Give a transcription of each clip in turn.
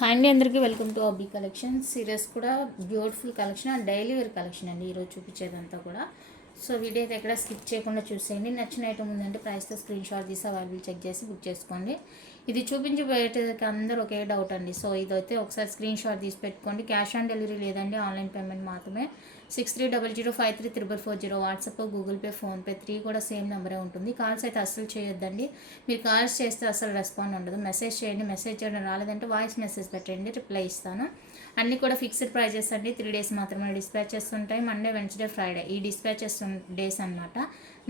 Hi అండి, అందరికీ welcome to Abbi collections. ఈరోజు కూడా beautiful collection and daily wear collection అండి ఈరోజు చూపించేదంతా కూడా. సో వీడియో అయితే ఎక్కడ స్కిప్ చేయకుండా చూసేయండి. నచ్చిన ఐటమ్ ఉందంటే ప్రైస్తో స్క్రీన్ షాట్ తీసి అవైలబుల్ చెక్ చేసి బుక్ చేసుకోండి. ఇది చూపించబోయేటికి అందరూ ఒకే డౌట్ అండి. సో ఇదైతే ఒకసారి స్క్రీన్ షాట్ తీసి పెట్టుకోండి. క్యాష్ ఆన్ డెలివరీ లేదండి, ఆన్లైన్ పేమెంట్ మాత్రమే. 6300533440 వాట్సాప్, గూగుల్ పే, ఫోన్పే 3 కూడా సేమ్ నెంబరే ఉంటుంది. కాల్స్ అయితే అస్సలు చేయొద్దండి. మీరు కాల్స్ చేస్తే అస్సలు రెస్పాండ్ ఉండదు. మెసేజ్ చేయండి, మెసేజ్ చేయడం రాలేదంటే వాయిస్ మెసేజ్ పెట్టండి, రిప్లై ఇస్తాను. అన్నీ కూడా ఫిక్స్డ్ ప్రైజెస్ అండి. 3 days మాత్రమే డిస్పాచెస్ ఉంటాయి. మండే, వెన్స్డే, ఫ్రైడే ఈ డిస్పాచెస్ డేస్ అనమాట.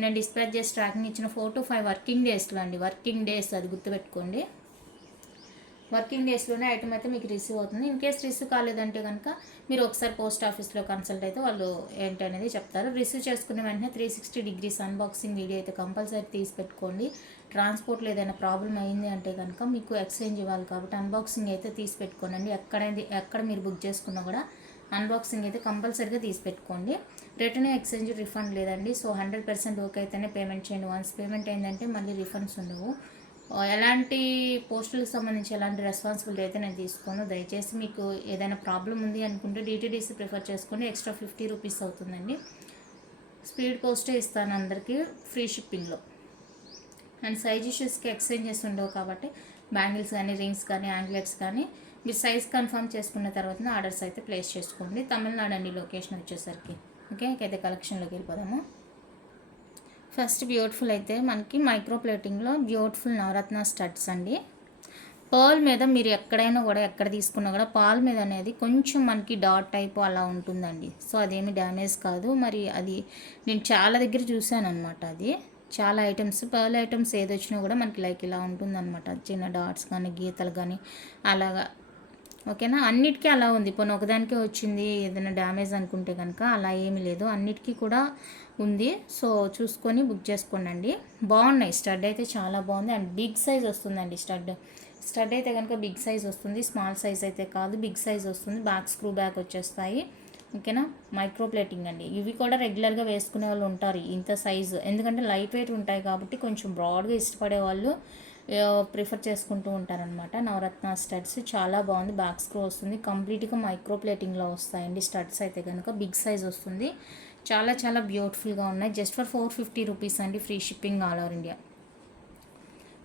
నేను డిస్పాచ్ చేసి ట్రాకింగ్ ఇచ్చిన 4 to 5 వర్కింగ్ డేస్లో అండి. వర్కింగ్ డేస్ అది గుర్తుపెట్టుకోండి. వర్కింగ్ డేస్లోనే ఐటమ్ అయితే మీకు రిసీవ్ అవుతుంది. ఇన్ కేస్ రిసీవ్ కాలేదంటే కనుక మీరు ఒకసారి పోస్ట్ ఆఫీస్లో కన్సల్ట్ అయితే వాళ్ళు ఏంటి అనేది చెప్తారు. రిసీవ్ చేసుకున్న వెంటనే 360 degrees అన్బాక్సింగ్ వీడియో అయితే కంపల్సరీ తీసి పెట్టుకోండి. ట్రాన్స్పోర్ట్లో ఏదైనా ప్రాబ్లం అయింది అంటే కనుక మీకు ఎక్స్చేంజ్ ఇవ్వాలి కాబట్టి అన్బాక్సింగ్ అయితే తీసి పెట్టుకోనండి. ఎక్కడ మీరు బుక్ చేసుకున్నా కూడా అన్బాక్సింగ్ అయితే కంపల్సరీగా తీసి పెట్టుకోండి. రిటర్న్ ఎక్స్చేంజ్ రిఫండ్ లేదండి. సో 100% ఓకే అయితేనే పేమెంట్ చేయండి. వన్స్ పేమెంట్ అయిందంటే మళ్ళీ రిఫండ్స్ ఉండవు. ఎలాంటి పోస్టులకు సంబంధించి ఎలాంటి రెస్పాన్సిబిలిటీ అయితే నేను తీసుకోను. దయచేసి మీకు ఏదైనా ప్రాబ్లం ఉంది అనుకుంటే డిటీడీసీ ప్రిఫర్ చేసుకోండి. ఎక్స్ట్రా 50 రూపీస్ అవుతుందండి. స్పీడ్ పోస్టే ఇస్తాను అందరికీ ఫ్రీ షిప్పింగ్లో. అండ్ సైజ్ ఇష్యూస్కి ఎక్స్చేంజెస్ ఉండవు కాబట్టి బ్యాంగిల్స్ కానీ, రింగ్స్ కానీ, యాంగ్లెట్స్ కానీ మీరు సైజ్ కన్ఫర్మ్ చేసుకున్న తర్వాత ఆర్డర్స్ అయితే ప్లేస్ చేసుకోండి. తమిళనాడు అండి లొకేషన్ వచ్చేసరికి. ఓకే, అయితే కలెక్షన్లోకి వెళ్ళిపోదాము. ఫస్ట్ బ్యూటిఫుల్ అయితే మనకి మైక్రో ప్లేటింగ్లో బ్యూటిఫుల్ నవరత్న స్టడ్స్ అండి. పర్ల్ మీద మీరు ఎక్కడైనా కూడా ఎక్కడ తీసుకున్నా కూడా పాల్ మీద అనేది కొంచెం మనకి డాట్ టైప్ అలా ఉంటుందండి. సో అదేమి డ్యామేజ్ కాదు. మరి అది నేను చాలా దగ్గర చూశాను అనమాట. అది చాలా ఐటమ్స్ పర్ల్ ఐటమ్స్ ఏది వచ్చినా కూడా మనకి లైక్ ఇలా ఉంటుందన్నమాట. చిన్న డాట్స్ కానీ, గీతలు కానీ అలాగా. ఓకేనా, అన్నిటికీ అలా ఉంది. పోనీ ఒకదానికే వచ్చింది ఏదైనా డ్యామేజ్ అనుకుంటే కనుక అలా ఏమీ లేదు, అన్నిటికీ కూడా ఉంది. సో చూసుకొని బుక్ చేసుకోండి. బాగున్నాయి. స్టడ్ అయితే చాలా బాగుంది అండ్ బిగ్ సైజ్ వస్తుందండి. స్టడ్ అయితే కనుక బిగ్ సైజ్ వస్తుంది, స్మాల్ సైజ్ అయితే కాదు, బిగ్ సైజ్ వస్తుంది. బ్యాక్ స్క్రూ బ్యాక్ వచ్చేస్తాయి. ఓకేనా, మైక్రో ప్లేటింగ్ అండి. ఇవి కూడా రెగ్యులర్గా వేసుకునే వాళ్ళు ఉంటారు ఇంత సైజు, ఎందుకంటే లైట్ వెయిట్ ఉంటాయి కాబట్టి కొంచెం బ్రాడ్గా ఇష్టపడే వాళ్ళు ప్రిఫర్ చేసుకుంటూ ఉంటారనమాట. నవరత్న స్టడ్స్ చాలా బాగుంది. బ్యాక్ స్క్రూ వస్తుంది, కంప్లీట్గా మైక్రో ప్లేటింగ్లో వస్తాయండి. స్టడ్స్ అయితే కనుక బిగ్ సైజ్ వస్తుంది. చాలా చాలా బ్యూటిఫుల్గా ఉన్నాయి. జస్ట్ ఫర్ 450 రూపీస్ అండి, free shipping all over India.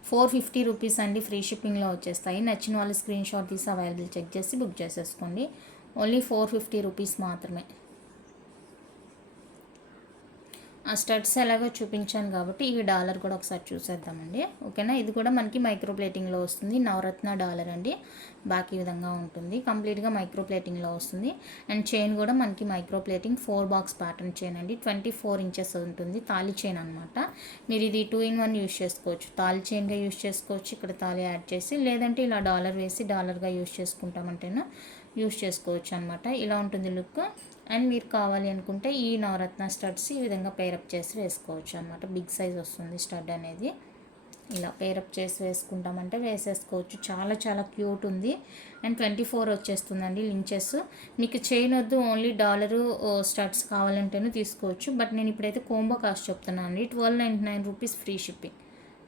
450 rupees అండి, ఫ్రీ షిప్పింగ్లో వచ్చేస్తాయి. నచ్చిన వాళ్ళు స్క్రీన్ షాట్ తీసి అవైలబుల్ చెక్ చేసి బుక్ చేసేసుకోండి. ఓన్లీ 450 రూపీస్ మాత్రమే. ఆ స్టడ్స్ ఎలాగో చూపించాను కాబట్టి ఇవి డాలర్ కూడా ఒకసారి చూసేద్దామండి. ఓకేనా, ఇది కూడా మనకి మైక్రో ప్లేటింగ్లో వస్తుంది. నవరత్న డాలర్ అండి. బాకీ విధంగా ఉంటుంది, కంప్లీట్గా మైక్రో ప్లేటింగ్లో వస్తుంది. అండ్ చైన్ కూడా మనకి micro plating 4 box pattern chain అండి. 24 inches ఉంటుంది. తాళి చైన్ అనమాట. మీరు ఇది 2-in-1 యూస్ చేసుకోవచ్చు. తాళి చైన్గా యూస్ చేసుకోవచ్చు, ఇక్కడ తాళి యాడ్ చేసి, లేదంటే ఇలా డాలర్ వేసి డాలర్గా యూస్ చేసుకుంటామంటేనా యూస్ చేసుకోవచ్చు అనమాట. ఇలా ఉంటుంది లుక్. అండ్ మీరు కావాలి అనుకుంటే ఈ నవరత్న స్టడ్స్ ఈ విధంగా పేరప్ చేసి వేసుకోవచ్చు అనమాట. బిగ్ సైజ్ వస్తుంది స్టడ్ అనేది. ఇలా పేరప్ చేసి వేసుకుంటామంటే వేసేసుకోవచ్చు. చాలా చాలా క్యూట్ ఉంది. అండ్ 24 వచ్చేస్తుందండి ఇంచెస్. మీకు చైన్ వద్దు, ఓన్లీ డాలరు స్టడ్స్ కావాలంటేనే తీసుకోవచ్చు. బట్ నేను ఇప్పుడైతే కోంబో కాస్ట్ చెప్తున్నాను అండి. 1299 రూపీస్ ఫ్రీ షిప్పింగ్.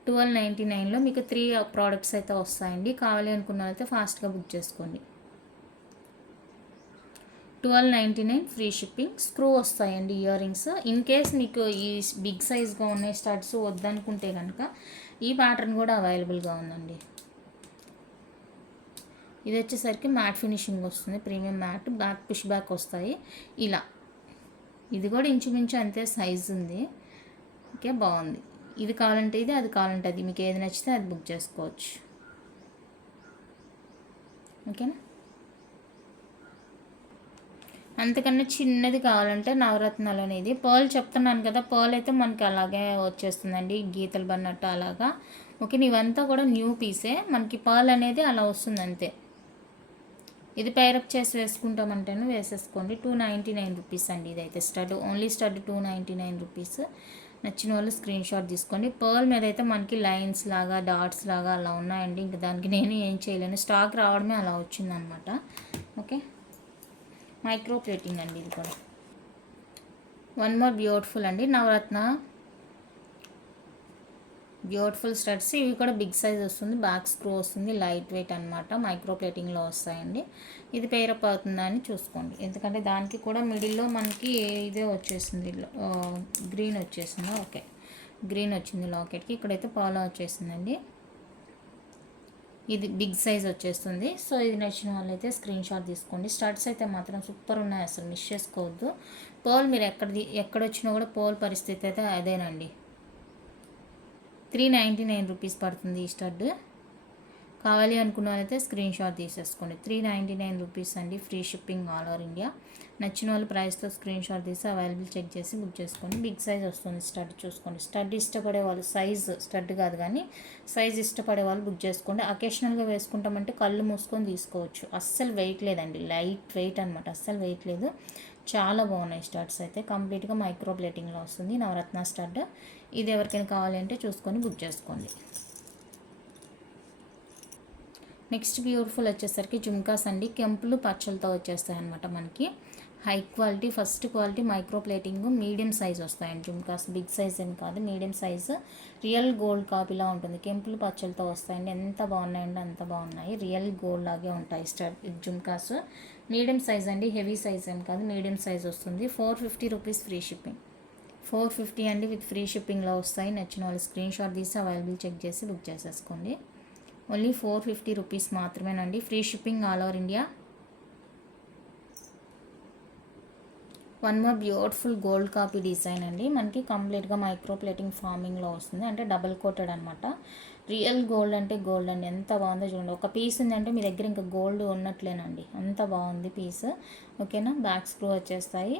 1299లో మీకు 3 ప్రోడక్ట్స్ అయితే వస్తాయండి. కావాలి అనుకున్న వాళ్ళైతే ఫాస్ట్గా బుక్ చేసుకోండి. 1299 ఫ్రీ షిప్పింగ్. స్క్రూ వస్తాయండి ఇయర్ రింగ్స్. ఇన్ కేస్ మీకు ఈ బిగ్ సైజ్గా ఉన్నాయి స్టడ్స్ వద్దనుకుంటే కనుక ఈ ప్యాటర్న్ కూడా అవైలబుల్గా ఉందండి. ఇది వచ్చేసరికి మ్యాట్ ఫినిషింగ్ వస్తుంది, premium matte. Back push back వస్తాయి ఇలా. ఇది కూడా ఇంచుమించు అంతే సైజ్ ఉంది. ఓకే, బాగుంది. ఇది కావాలంటే ఇది, అది కావాలంటే అది, మీకు ఏది నచ్చితే అది బుక్ చేసుకోవచ్చు. ఓకేనా, అంతకన్నా చిన్నది కావాలంటే నవరత్నాలు అనేది పర్ల్ చెప్తున్నాను కదా. పర్ల్ అయితే మనకి అలాగే వచ్చేస్తుందండి, గీతలు పడినట్టు అలాగా. ఓకే, ఇవంతా కూడా న్యూ పీసే. మనకి పర్ల్ అనేది అలా వస్తుంది అంతే. ఇది పేరప్ చేసి వేసుకుంటామంటేనే వేసేసుకోండి. 299 రూపీస్ అండి. ఇదైతే స్టడ్, ఓన్లీ స్టడ్ 299 రూపీస్. నచ్చిన వాళ్ళు స్క్రీన్ షాట్ తీసుకోండి. పర్ల్ మీద అయితే మనకి లైన్స్ లాగా, డాట్స్ లాగా అలా ఉన్నాయండి. ఇంకా దానికి నేను ఏం చేయలేను, స్టాక్ రావడమే అలా వచ్చిందనమాట. ఓకే, మైక్రో ప్లేటింగ్ అండి ఇది కూడా. వన్ మోర్ బ్యూటిఫుల్ అండి, నవరత్న బ్యూటిఫుల్ స్టడ్స్. ఇవి కూడా బిగ్ సైజ్ వస్తుంది, బ్యాక్ స్క్రూ వస్తుంది, లైట్ వెయిట్ అనమాట, మైక్రో ప్లేటింగ్లో వస్తాయండి. ఇది పేరప్ అవుతుందా అని చూసుకోండి, ఎందుకంటే దానికి కూడా మిడిల్లో మనకి ఇదే వచ్చేసింది, గ్రీన్ వచ్చేసింది. ఓకే, గ్రీన్ వచ్చింది లాకెట్కి. ఇక్కడైతే పాలా వచ్చేసిందండి. ఇది బిగ్ సైజ్ వచ్చేస్తుంది. సో ఇది నచ్చిన వాళ్ళైతే స్క్రీన్ షాట్ తీసుకోండి. స్టడ్స్ అయితే మాత్రం సూపర్ ఉన్నాయి, అసలు మిస్ చేసుకోవద్దు. పోల్ మీరు ఎక్కడొచ్చినా కూడా పోల్ పరిస్థితి అయితే అదేనండి. 399 రూపీస్ పడుతుంది ఈ స్టడ్. కావాలి అనుకున్న వాళ్ళైతే స్క్రీన్ షాట్ తీసేసుకోండి. 399 రూపీస్ అండి, free shipping all over India. నచ్చిన వాళ్ళు ప్రైస్తో స్క్రీన్ షాట్ తీసి అవైలబుల్ చెక్ చేసి బుక్ చేసుకోండి. బిగ్ సైజ్ వస్తుంది స్టడ్, చూసుకోండి. స్టడ్ ఇష్టపడే వాళ్ళు, సైజ్ స్టడ్ కాదు కానీ సైజ్ ఇష్టపడే వాళ్ళు బుక్ చేసుకోండి. అకేషనల్గా వేసుకుంటామంటే కళ్ళు మూసుకొని తీసుకోవచ్చు. అస్సలు వెయిట్ లేదండి, లైట్ వెయిట్ అనమాట, అస్సలు వెయిట్ లేదు. చాలా బాగున్నాయి స్టడ్స్ అయితే. కంప్లీట్గా మైక్రో ప్లేటింగ్లో వస్తుంది, నవరత్న స్టడ్. ఇది ఎవరికైనా కావాలి అంటే చూసుకొని బుక్ చేసుకోండి. నెక్స్ట్ బ్యూటిఫుల్ వచ్చేసరికి జుమ్కాస్ అండి. కెంపులు పచ్చలతో వచ్చేస్తాయి అనమాట మనకి. High quality, first quality micro plating, medium size వస్తాయండి జుమ్కాస్. బిగ్ సైజ్ ఏం కాదు, మీడియం సైజు, రియల్ గోల్డ్ కాపీలా ఉంటుంది. కెంపులు పచ్చలతో వస్తాయండి. ఎంత బాగున్నాయండి, అంత బాగున్నాయి. రియల్ గోల్డ్ లాగే ఉంటాయి జుమ్కాస్. మీడియం సైజ్ అండి, హెవీ సైజ్ ఏం కాదు, మీడియం సైజ్ వస్తుంది. 450 రూపీస్ ఫ్రీ షిప్పింగ్. 450 అండి, విత్ ఫ్రీ షిప్పింగ్లో వస్తాయి. నచ్చిన వాళ్ళు స్క్రీన్ షాట్ తీసి అవైలబుల్ చెక్ చేసి బుక్ చేసేసుకోండి. ఓన్లీ 450 రూపీస్ మాత్రమేనండి, free shipping all over India. One more beautiful gold copy design అండి. మనకి కంప్లీట్గా మైక్రో ప్లేటింగ్ ఫార్మింగ్లో వస్తుంది, అంటే డబల్ కోటెడ్ అనమాట. రియల్ గోల్డ్ అంటే గోల్డ్ అండి, ఎంత బాగుందో చూడండి. ఒక పీస్ ఉందంటే మీ దగ్గర ఇంకా గోల్డ్ ఉన్నట్లేనండి, అంత బాగుంది పీస్. ఓకేనా, బ్యాక్ స్క్రూ వచ్చేస్తాయి.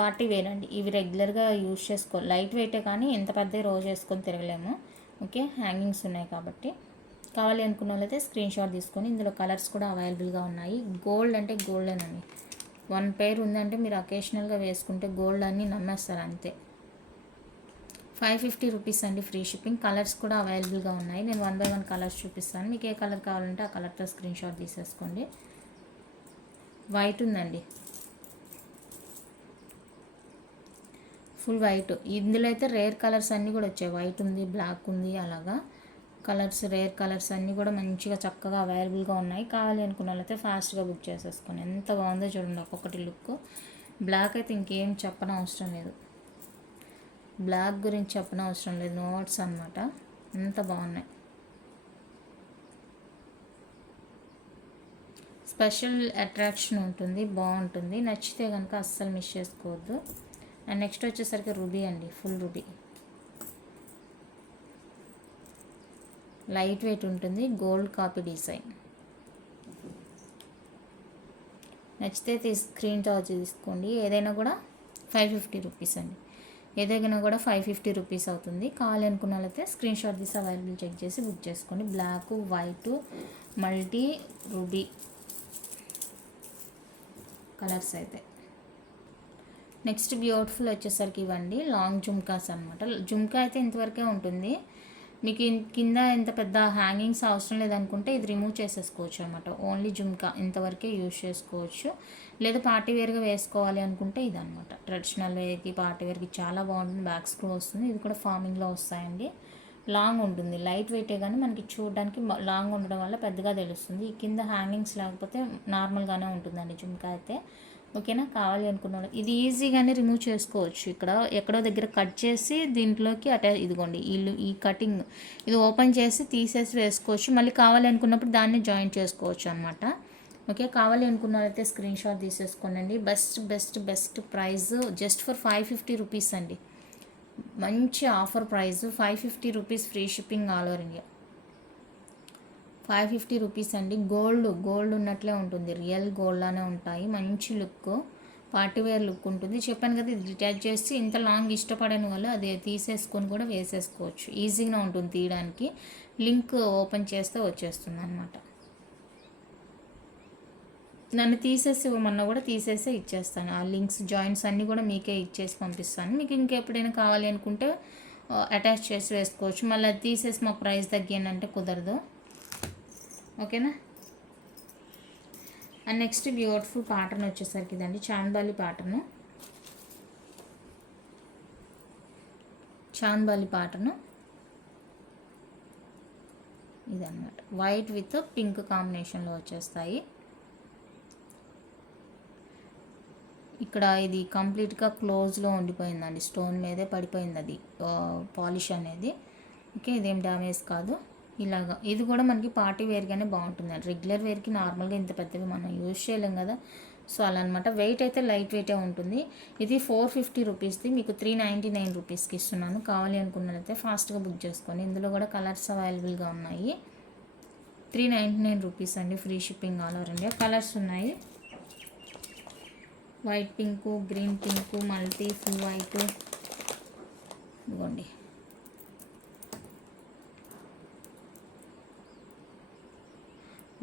పార్టీ వేర్ అండి, ఇవి రెగ్యులర్గా యూజ్ చేసుకో, లైట్ వెయిటే కానీ ఎంత పెద్ద రోజు వేసుకొని తిరగలేము. ఓకే, హ్యాంగింగ్స్ ఉన్నాయి కాబట్టి. కావాలి అనుకున్న వాళ్ళైతే స్క్రీన్ షాట్ తీసుకొని, ఇందులో కలర్స్ కూడా అవైలబుల్గా ఉన్నాయి. గోల్డ్ అంటే గోల్డేనండి, వన్ పేర్ ఉందంటే మీరు అకేషనల్గా వేసుకుంటే గోల్డ్ అన్నీ నమ్మేస్తారు అంతే. 550 రూపీస్ అండి, ఫ్రీ షిప్పింగ్. కలర్స్ కూడా అవైలబుల్గా ఉన్నాయి. నేను 1 by 1 కలర్స్ చూపిస్తాను, మీకు ఏ కలర్ కావాలంటే ఆ కలర్తో స్క్రీన్ షాట్ తీసేసుకోండి. వైట్ ఉందండి, ఫుల్ వైట్. ఇందులో అయితే రేర్ కలర్స్ అన్నీ కూడా వచ్చాయి, వైట్ ఉంది, బ్లాక్ ఉంది, అలాగా కలర్స్, రేర్ కలర్స్ అన్నీ కూడా మంచిగా చక్కగా అవైలబుల్గా ఉన్నాయి. కావాలి అనుకున్న వాళ్ళైతే ఫాస్ట్గా బుక్ చేసేసుకోండి. ఎంత బాగుందో చూడండి ఒక్కొక్కటి లుక్. బ్లాక్ అయితే ఇంకేం చెప్పనవసరం లేదు, బ్లాక్ గురించి చెప్పనవసరం లేదు, నోట్స్ అనమాట, ఎంత బాగున్నాయి. స్పెషల్ అట్రాక్షన్ ఉంటుంది, బాగుంటుంది. నచ్చితే కనుక అస్సలు మిస్ చేసుకోవద్దు. అండ్ నెక్స్ట్ వచ్చేసరికి రూబీ అండి, ఫుల్ రూబీ, లైట్ వెయిట్ ఉంటుంది, గోల్డ్ కాపీ డిజైన్. నచ్చితే స్క్రీన్ షాట్ తీసుకోండి. ఏదైనా కూడా 550 రూపీస్ అండి, ఏదైనా కూడా 550 రూపీస్ అవుతుంది. కావాలి అనుకున్న వాళ్ళైతే స్క్రీన్ షాట్ తీసి అవైలబుల్ చెక్ చేసి బుక్ చేసుకోండి. Black, white, multi, ruby colours అయితే. నెక్స్ట్ బ్యూటిఫుల్ వచ్చేసరికి ఇవ్వండి లాంగ్ జుమ్కాస్ అనమాట. జుమ్కా అయితే ఇంతవరకే ఉంటుంది, మీకు కింద ఇంత పెద్ద హ్యాంగింగ్స్ అవసరం లేదనుకుంటే ఇది రిమూవ్ చేసేసుకోవచ్చు అనమాట. ఓన్లీ జుమ్కా ఇంతవరకే యూజ్ చేసుకోవచ్చు. లేదా పార్టీ వేర్గా వేసుకోవాలి అనుకుంటే ఇది అనమాట. ట్రెడిషనల్ వేర్కి, పార్టీ వేర్కి చాలా బాగుంటుంది. బ్యాక్ స్క్రూ వస్తుంది, ఇది కూడా ఫార్మింగ్లో వస్తాయండి. లాంగ్ ఉంటుంది, లైట్ వెయిటే కానీ మనకి చూడడానికి లాంగ్ ఉండడం వల్ల పెద్దగా తెలుస్తుంది. ఈ కింద హ్యాంగింగ్స్ లేకపోతే నార్మల్గానే ఉంటుందండి జుమ్కా అయితే. ఓకేనా, కావాలి అనుకున్న ఇది ఈజీగానే రిమూవ్ చేసుకోవచ్చు. ఇక్కడ ఎక్కడో దగ్గర కట్ చేసి దీంట్లోకి ఇదిగోండి ఈ కటింగ్ ఇది ఓపెన్ చేసి తీసేసి వేసుకోవచ్చు. మళ్ళీ కావాలి అనుకున్నప్పుడు దాన్ని జాయింట్ చేసుకోవచ్చు అనమాట. ఓకే, కావాలి అనుకున్న వాళ్ళైతే స్క్రీన్ షాట్ తీసేసుకోండి. Best best best price just for 550 rupees అండి, మంచి offer price. 550 rupees, free shipping all over India. 550 rupees అండి. గోల్డ్ ఉన్నట్లే ఉంటుంది, రియల్ గోల్డ్ లానే ఉంటాయి. మంచి లుక్, పార్టీవేర్ లుక్ ఉంటుంది. చెప్పాను కదా, ఇది డిటాచ్ చేసి ఇంత లాంగ్ ఇష్టపడని వాళ్ళు అది తీసేసుకొని కూడా వేసేసుకోవచ్చు. ఈజీగా ఉంటుంది తీయడానికి. లింక్ ఓపెన్ చేస్తే వచ్చేస్తుంది అనమాట. నన్ను తీసేసి ఇవ్వమన్నా కూడా తీసేసే ఇచ్చేస్తాను. ఆ లింక్స్, జాయింట్స్ అన్నీ కూడా మీకే ఇచ్చేసి పంపిస్తాను. మీకు ఇంకెప్పుడైనా కావాలి అనుకుంటే అటాచ్ చేసి వేసుకోవచ్చు. మళ్ళీ అది తీసేసి మా ప్రైస్ తగ్గానంటే కుదరదు. ఓకేనా. అండ్ నెక్స్ట్ బ్యూటిఫుల్ ప్యాటర్న్ వచ్చేసరికి ఇదండి, చాంద్బాలి ప్యాటర్ను. చాంద్బాలి ప్యాటర్ను ఇదన్నమాట. వైట్ విత్ పింక్ కాంబినేషన్లో వచ్చేస్తాయి. ఇక్కడ ఇది కంప్లీట్గా క్లోజ్లో ఉండిపోయిందండి, స్టోన్ మీదే పడిపోయింది అది పాలిష్ అనేది. ఓకే, ఇదేం డ్యామేజ్ కాదు. ఇలాగా ఇది కూడా మనకి పార్టీ వేర్గానే బాగుంటుందండి. రెగ్యులర్ వేర్కి నార్మల్గా ఇంత పెద్దవి మనం యూజ్ చేయలేం కదా, సో అలా అనమాట. వెయిట్ అయితే లైట్ వెయిటే ఉంటుంది. ఇది 450 రూపీస్ది మీకు 399 రూపీస్కి ఇస్తున్నాను. కావాలి అనుకున్నట్లయితే ఫాస్ట్గా బుక్ చేసుకోండి. ఇందులో కూడా కలర్స్ అవైలబుల్గా ఉన్నాయి. 399 రూపీస్ అండి, free shipping all over India. Colours ఉన్నాయి, white pink, green pink, multi, full white, ఇదిగోండి.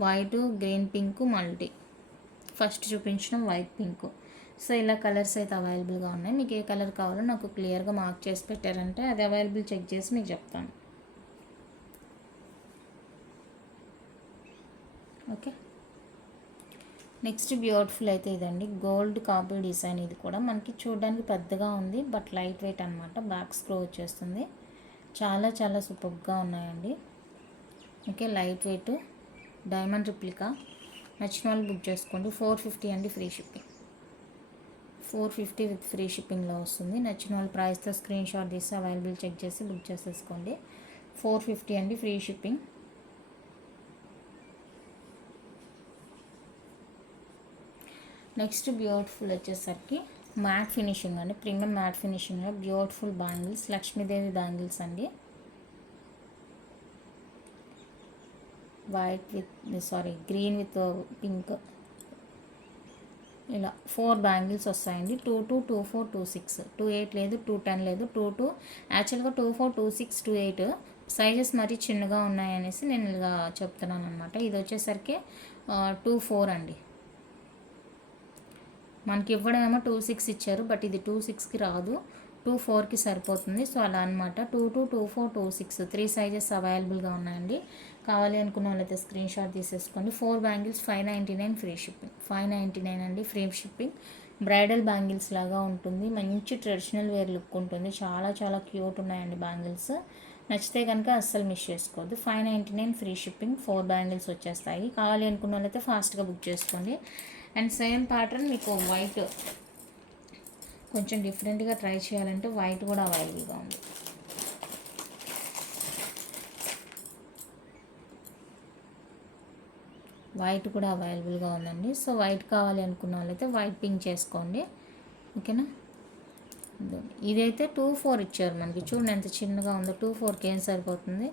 White, green pink, multi. First చూపించిన వైట్ పింక్. సో ఇలా కలర్స్ అయితే అవైలబుల్గా ఉన్నాయి. మీకు ఏ కలర్ కావాలో నాకు క్లియర్గా మార్క్ చేసి పెట్టారంటే అది అవైలబుల్ చెక్ చేసి మీకు చెప్తాను. ఓకే, నెక్స్ట్ బ్యూటిఫుల్ అయితే ఇదండి, గోల్డ్ కాపీ డిజైన్. ఇది కూడా మనకి చూడడానికి పెద్దగా ఉంది, బట్ లైట్ వెయిట్ అనమాట. బ్యాక్ స్క్రూ వచ్చేస్తుంది. చాలా చాలా సూపర్గా ఉన్నాయండి. Okay, light weight diamond replica. నచ్చిన వాళ్ళు బుక్ చేసుకోండి. 450 అండి, ఫ్రీ షిప్పింగ్. 450 విత్ ఫ్రీ షిప్పింగ్లో వస్తుంది. నచ్చిన వాళ్ళు ప్రైస్తో స్క్రీన్ షాట్ తీసి అవైలబుల్ చెక్ చేసి బుక్ చేసేసుకోండి. 450 అండి, ఫ్రీ షిప్పింగ్. నెక్స్ట్ బ్యూటిఫుల్ వచ్చేసరికి మ్యాట్ ఫినిషింగ్ అండి, premium matte finishing, beautiful bangles, Lakshmidevi bangles అండి. White with green with pink, ఇలా 4 బ్యాంగిల్స్ వస్తాయండి. 22, 24, 26, 28 లేదు, 210 లేదు, 22. యాక్చువల్గా 24, 26, 28 సైజెస్ మరీ చిన్నగా ఉన్నాయనేసి నేను ఇలా చెప్తున్నాను అనమాట. ఇది వచ్చేసరికి 24 అండి. మనకి ఇవ్వడమేమో 26 ఇచ్చారు, బట్ ఇది 26కి రాదు, 24కి సరిపోతుంది. సో అలా అనమాట. 22, 24, 26 3 సైజెస్ అవైలబుల్గా ఉన్నాయండి. కావాలి అనుకున్న వాళ్ళైతే స్క్రీన్ షాట్ తీసేసుకోండి. 4 బ్యాంగిల్స్ 599 ఫ్రీ షిప్పింగ్. 599 అండి, ఫ్రీ షిప్పింగ్. బ్రైడల్ బ్యాంగిల్స్ లాగా ఉంటుంది, మంచి ట్రెడిషనల్ వేర్ లుక్ ఉంటుంది. చాలా చాలా క్యూట్ ఉన్నాయండి బ్యాంగిల్స్. నచ్చితే కనుక అస్సలు మిస్ చేసుకోవద్దు. 599 ఫ్రీ షిప్పింగ్. 4 బ్యాంగిల్స్ వచ్చేస్తాయి. కావాలి అనుకున్న వాళ్ళైతే ఫాస్ట్గా బుక్ చేసుకోండి. అండ్ సేమ్ ప్యాటర్న్ మీకు వైట్ కొంచెం డిఫరెంట్గా ట్రై చేయాలంటే వైట్ కూడా అవైలబుల్గా ఉంది. వైట్ కూడా అవైలబుల్గా ఉందండి. సో వైట్ కావాలి అనుకున్న వాళ్ళైతే వైట్ పింక్ చేసుకోండి. ఓకేనా, ఇదైతే 24 ఇచ్చారు మనకి. చూడండి ఎంత చిన్నగా ఉందో. 24కి ఏం సరిపోతుంది,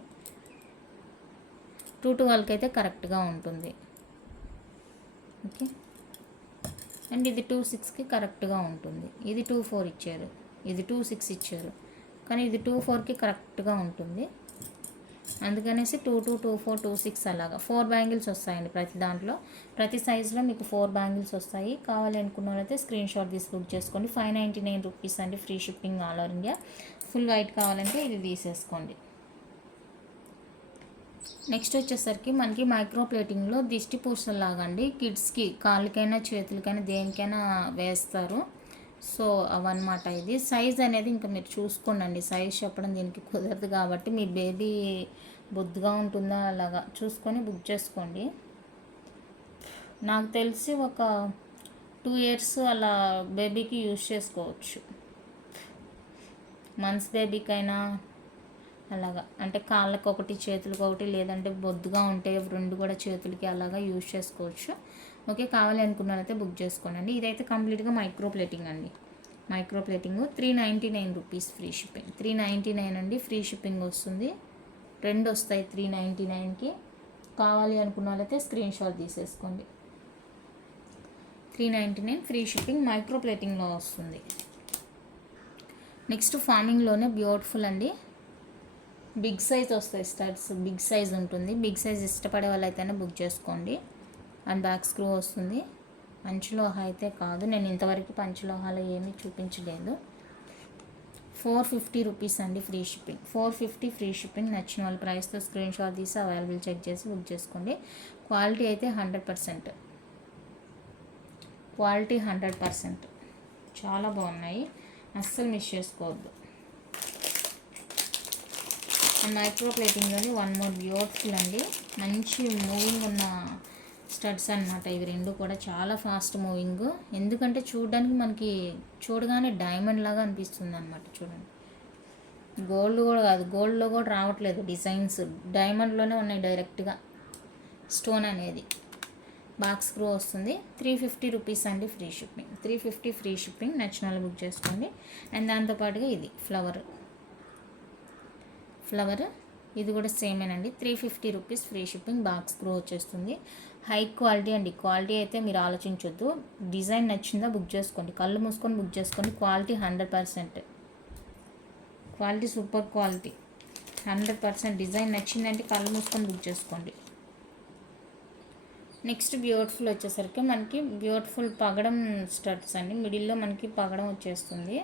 212కి అయితే కరెక్ట్గా ఉంటుంది. ఓకే, అండ్ ఇది 26కి కరెక్ట్గా ఉంటుంది. ఇది 24 ఇచ్చారు, ఇది 26 ఇచ్చారు, కానీ ఇది 24కి కరెక్ట్గా ఉంటుంది. అందుకనేసి 22, 24, 26 అలాగా 4 బ్యాంగిల్స్ వస్తాయండి ప్రతి దాంట్లో. ప్రతి సైజులో మీకు 4 బ్యాంగిల్స్ వస్తాయి. కావాలి అనుకున్న వాళ్ళైతే స్క్రీన్ షాట్ తీసి బుక్ చేసుకోండి. 599 రూపీస్ అండి, free shipping all over India. Full white కావాలంటే ఇది తీసేసుకోండి. నెక్స్ట్ వచ్చేసరికి మనకి మైక్రో ప్లేటింగ్లో దిష్టి పూసలు లాగా అండి, కిడ్స్కి కాళ్ళకైనా చేతులకైనా దేనికైనా వేస్తారు. సో అవన్నమాట. ఇది సైజ్ అనేది ఇంకా మీరు చూసుకోండి. సైజ్ చెప్పడం దీనికి కుదరదు కాబట్టి మీ బేబీ బొద్దుగా ఉంటుందా అలాగా చూసుకొని బుక్ చేసుకోండి. నాకు తెలిసి ఒక 2 years అలా బేబీకి యూజ్ చేసుకోవచ్చు. మంత్స్ బేబీకైనా అలాగా, అంటే కాళ్ళకి ఒకటి చేతులకు ఒకటి, లేదంటే బొద్దుగా ఉంటే 2 కూడా చేతులకి అలాగా యూజ్ చేసుకోవచ్చు. ఓకే, కావాలి అనుకున్నారైతే బుక్ చేసుకోండి. ఇదైతే కంప్లీట్గా మైక్రో ప్లేటింగ్ అండి. Micro plating 399 rupees free shipping. 399 అండి, ఫ్రీ షిప్పింగ్ వస్తుంది. 2 వస్తాయి 399కి. కావాలి అనుకున్న వాళ్ళైతే స్క్రీన్ షాట్ తీసేసుకోండి. 399 ఫ్రీ షిప్పింగ్, మైక్రో ప్లేటింగ్లో వస్తుంది. నెక్స్ట్ ఫార్మింగ్లోనే బ్యూటిఫుల్ అండి, బిగ్ సైజ్ వస్తాయి స్టడ్స్. బిగ్ సైజ్ ఉంటుంది. బిగ్ సైజ్ ఇష్టపడే వాళ్ళైతేనే బుక్ చేసుకోండి. అండ్ బ్యాక్ స్క్రూ వస్తుంది. పంచలోహ అయితే కాదు, నేను ఇంతవరకు పంచలోహాలు ఏమీ చూపించలేదు. 450 రూపీస్ అండి, ఫ్రీ షిప్పింగ్. 450 free shipping. నచ్చిన వాళ్ళ ప్రైస్తో స్క్రీన్ షాట్ తీసి అవైలబుల్ చెక్ చేసి బుక్ చేసుకోండి. క్వాలిటీ అయితే 100%. క్వాలిటీ 100%. చాలా బాగున్నాయి, అస్సలు మిస్ చేసుకోవద్దు. అండ్ మైక్రో ప్లేటింగ్లోని వన్ మోర్ బ్యూటిఫుల్ అండి, మంచి మూవింగ్ ఉన్న స్టడ్స్ అనమాట. ఇవి రెండు కూడా చాలా ఫాస్ట్ మూవింగ్, ఎందుకంటే చూడడానికి మనకి చూడగానే డైమండ్ లాగా అనిపిస్తుంది అనమాట. చూడండి, గోల్డ్ కూడా కాదు, గోల్డ్లో కూడా రావట్లేదు డిజైన్స్, డైమండ్లోనే ఉన్నాయి డైరెక్ట్గా స్టోన్ అనేది. బాక్స్ స్క్రూ వస్తుంది. 350 రూపీస్ అండి ఫ్రీ షిప్పింగ్. 350 ఫ్రీ షిప్పింగ్, నచ్చిన వాళ్ళు బుక్ చేసుకోండి. అండ్ దాంతోపాటుగా ఇది ఫ్లవర్, ఇది కూడా సేమేనండి. 350 rupees free shipping, box screw వచ్చేస్తుంది. హై క్వాలిటీ అండి, క్వాలిటీ అయితే మీరు ఆలోచించొద్దు. డిజైన్ నచ్చిందా బుక్ చేసుకోండి, కళ్ళు మూసుకొని బుక్ చేసుకోండి. Quality 100%, quality super quality 100%. Design నచ్చిందంటే కళ్ళు మూసుకొని బుక్ చేసుకోండి. నెక్స్ట్ బ్యూటిఫుల్ వచ్చేసరికి మనకి బ్యూటిఫుల్ పగడం స్టడ్స్ అండి. మిడిల్లో మనకి పగడం వచ్చేస్తుంది.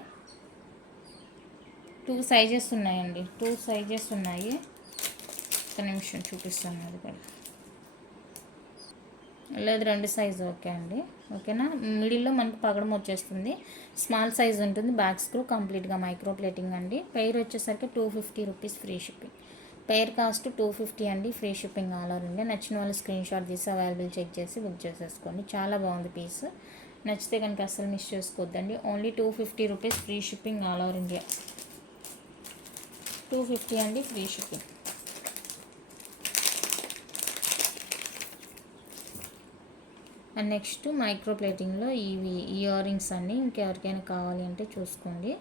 2 సైజెస్ ఉన్నాయండి, 2 సైజెస్ ఉన్నాయి. ఒక నిమిషం చూపిస్తాను. అది కూడా లేదు, 2 సైజు ఓకే అండి. ఓకేనా, మిడిల్లో మనకి పగడం వచ్చేస్తుంది. స్మాల్ సైజ్ ఉంటుంది. బ్యాక్ స్క్రూ కంప్లీట్గా మైక్రో ప్లేటింగ్ అండి. పెయిర్ వచ్చేసరికి 250 rupees free shipping. Pair cost 250 అండి, free shipping all over India. నచ్చిన వాళ్ళు స్క్రీన్ షాట్ తీసి అవైలబుల్ చెక్ చేసి బుక్ చేసేసుకోండి. చాలా బాగుంది పీస్, నచ్చితే కనుక అస్సలు మిస్ చేసుకోవద్దండి. Only 250 rupees free shipping all over India. 250 అండి free shipping. And next micro ప్లేటింగ్లో ఇవి ఇయర్ రింగ్స్ అండి. ఇంకెవరికైనా కావాలి అంటే చూసుకోండి.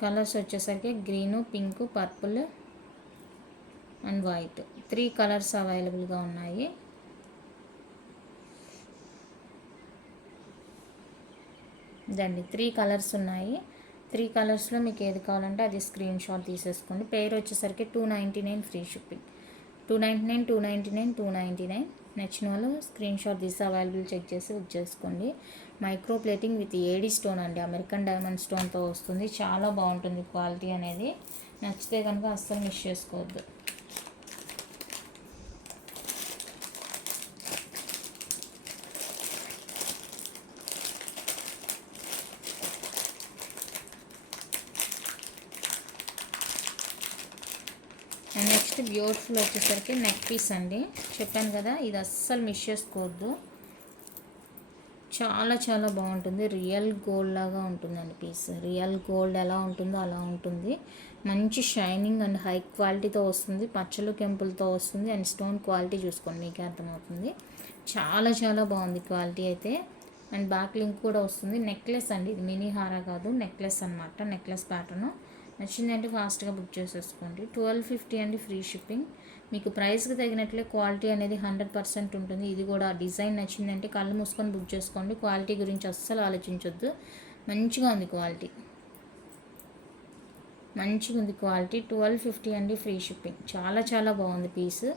కలర్స్ వచ్చేసరికి green, pink, purple and white, 3 colours అవైలబుల్గా ఉన్నాయి. ఇదండి 3 కలర్స్ ఉన్నాయి. 3 కలర్స్లో మీకు ఏది కావాలంటే అది స్క్రీన్ షాట్ తీసేసుకోండి. పేరు వచ్చేసరికి 299 ఫ్రీ షిప్పింగ్. 299, 299, 299. నచ్చిన వాళ్ళు స్క్రీన్ షాట్ తీసి అవైలబుల్ చెక్ చేసి బుక్ చేసుకోండి. Micro plating with AD stone అండి, అమెరికన్ డైమండ్ స్టోన్తో వస్తుంది. చాలా బాగుంటుంది క్వాలిటీ అనేది, నచ్చితే కనుక అస్సలు మిస్ చేసుకోవద్దు. అండ్ నెక్స్ట్ బ్యూటిఫుల్ వచ్చేసరికి నెక్ పీస్ అండి. చెప్పాను కదా, ఇది అస్సలు మిస్ చేసుకోవద్దు. చాలా చాలా బాగుంటుంది. రియల్ గోల్డ్ లాగా ఉంటుందండి పీస్. రియల్ గోల్డ్ ఎలా ఉంటుందో అలా ఉంటుంది. మంచి షైనింగ్ అండ్ హై క్వాలిటీతో వస్తుంది. పచ్చలు కెంపులతో వస్తుంది. అండ్ స్టోన్ క్వాలిటీ చూసుకోండి, మీకే అర్థమవుతుంది. చాలా చాలా బాగుంది క్వాలిటీ అయితే. అండ్ బ్యాక్ లింక్ కూడా వస్తుంది. నెక్లెస్ అండి, ఇది మినీ హారా కాదు, నెక్లెస్ అనమాట. నెక్లెస్ ప్యాటర్న్ నచ్చిందంటే ఫాస్ట్గా బుక్ చేసేసుకోండి. 1250 అండి ఫ్రీ షిప్పింగ్. మీకు ప్రైస్కి తగినట్లే క్వాలిటీ అనేది 100% ఉంటుంది. ఇది కూడా డిజైన్ నచ్చిందంటే కళ్ళు మూసుకొని బుక్ చేసుకోండి. క్వాలిటీ గురించి అస్సలు ఆలోచించొద్దు. మంచిగా ఉంది క్వాలిటీ, మంచిగా ఉంది క్వాలిటీ. 1250 అండి ఫ్రీ షిప్పింగ్. చాలా చాలా బాగుంది పీస్,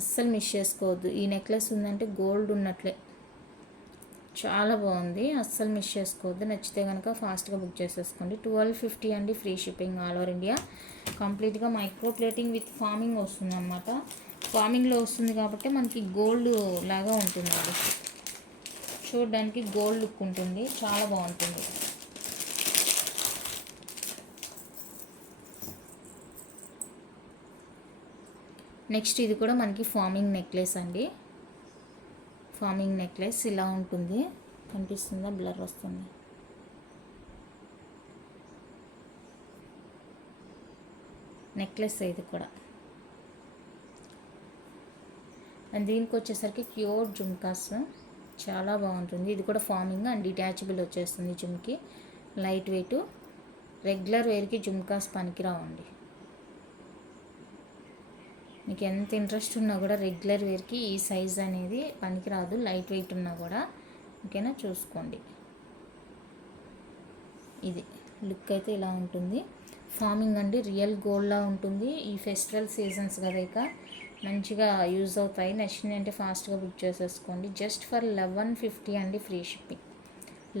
అస్సలు మిస్ చేసుకోవద్దు. ఈ నెక్లెస్ ఉందంటే గోల్డ్ ఉన్నట్లే, చాలా బాగుంది, అస్సలు మిస్ చేసుకోవద్దు. నచ్చితే కనుక ఫాస్ట్గా బుక్ చేసేసుకోండి. 1250 అండి free shipping all over India. కంప్లీట్గా మైక్రో ప్లేటింగ్ విత్ ఫార్మింగ్ వస్తుంది అన్నమాట. ఫార్మింగ్లో వస్తుంది కాబట్టి మనకి గోల్డ్ లాగా ఉంటుంది, అది చూడడానికి గోల్డ్ లుక్ ఉంటుంది. చాలా బాగుంటుంది. నెక్స్ట్ ఇది కూడా మనకి ఫార్మింగ్ నెక్లెస్ అండి. ఫార్మింగ్ నెక్లెస్ ఇలా ఉంటుంది, కనిపిస్తుందా, బ్లర్ వస్తుంది. నెక్లెస్ ఇది కూడా. అండ్ దీనికి వచ్చేసరికి ప్యూర్ జుమ్కాస్, చాలా బాగుంటుంది. ఇది కూడా ఫార్మింగ్ అండ్ డిటాచబుల్ వచ్చేస్తుంది. జుమ్కి లైట్ వెయిట్. రెగ్యులర్ వేర్కి జుమ్కాస్ పనికిరావండి. మీకు ఎంత ఇంట్రెస్ట్ ఉన్నా కూడా రెగ్యులర్ వేర్కి ఈ సైజ్ అనేది పనికిరాదు, లైట్ వెయిట్ ఉన్నా కూడా. ఓకేనా, చూసుకోండి. ఇది లుక్ అయితే ఇలా ఉంటుంది. ఫార్మింగ్ అండి, రియల్ గోల్డ్లా ఉంటుంది. ఈ ఫెస్టివల్ సీజన్స్ కదా, ఇక మంచిగా యూజ్ అవుతాయి. నచ్చింది అంటే ఫాస్ట్గా బుక్ చేసేసుకోండి. జస్ట్ ఫర్ 1150 అండి ఫ్రీ షిప్పింగ్.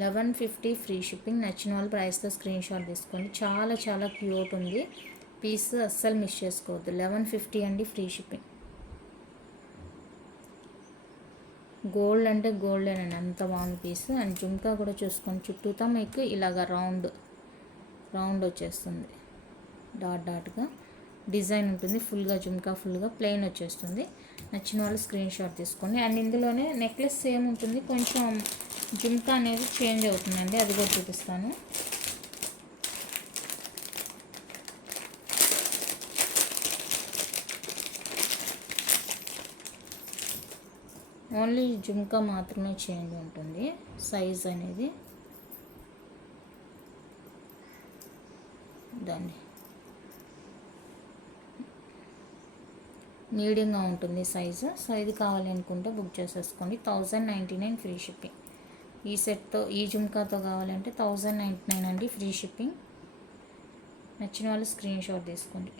1150 free shipping. నచ్చిన వాళ్ళు ప్రైస్తో స్క్రీన్ షాట్ తీసుకోండి. చాలా చాలా క్యూట్ ఉంది పీస్, అస్సలు మిస్ చేసుకోవద్దు. 1150 అండి ఫ్రీ షిప్పింగ్. గోల్డ్ అంటే గోల్డేనండి, అంత బాగుంది పీస్. అండ్ జుమ్కా కూడా చూసుకోండి, చుట్టూతా మీకు ఇలాగ రౌండ్ రౌండ్ వచ్చేస్తుంది, డాట్ డాట్గా డిజైన్ ఉంటుంది. ఫుల్గా జుమ్కా ఫుల్గా ప్లెయిన్ వచ్చేస్తుంది. నచ్చిన వాళ్ళు స్క్రీన్ షాట్ తీసుకోండి. అండ్ ఇందులోనే నెక్లెస్ సేమ్ ఉంటుంది, కొంచెం జుమ్కా అనేది చేంజ్ అవుతుందండి, అది కూడా చూపిస్తాను. ఓన్లీ జుమ్కా మాత్రమే చేంజ్ ఉంటుంది, సైజ్ అనేది. దాన్ని మీడియంగా ఉంటుంది సైజు. సో ఇది కావాలి అనుకుంటే బుక్ చేసేసుకోండి. 1099 ఫ్రీ షిప్పింగ్. ఈ సెట్తో ఈ జుమ్కాతో కావాలంటే 1099 అండి, ఫ్రీ షిప్పింగ్. నచ్చిన వాళ్ళు స్క్రీన్ షాట్ తీసుకోండి.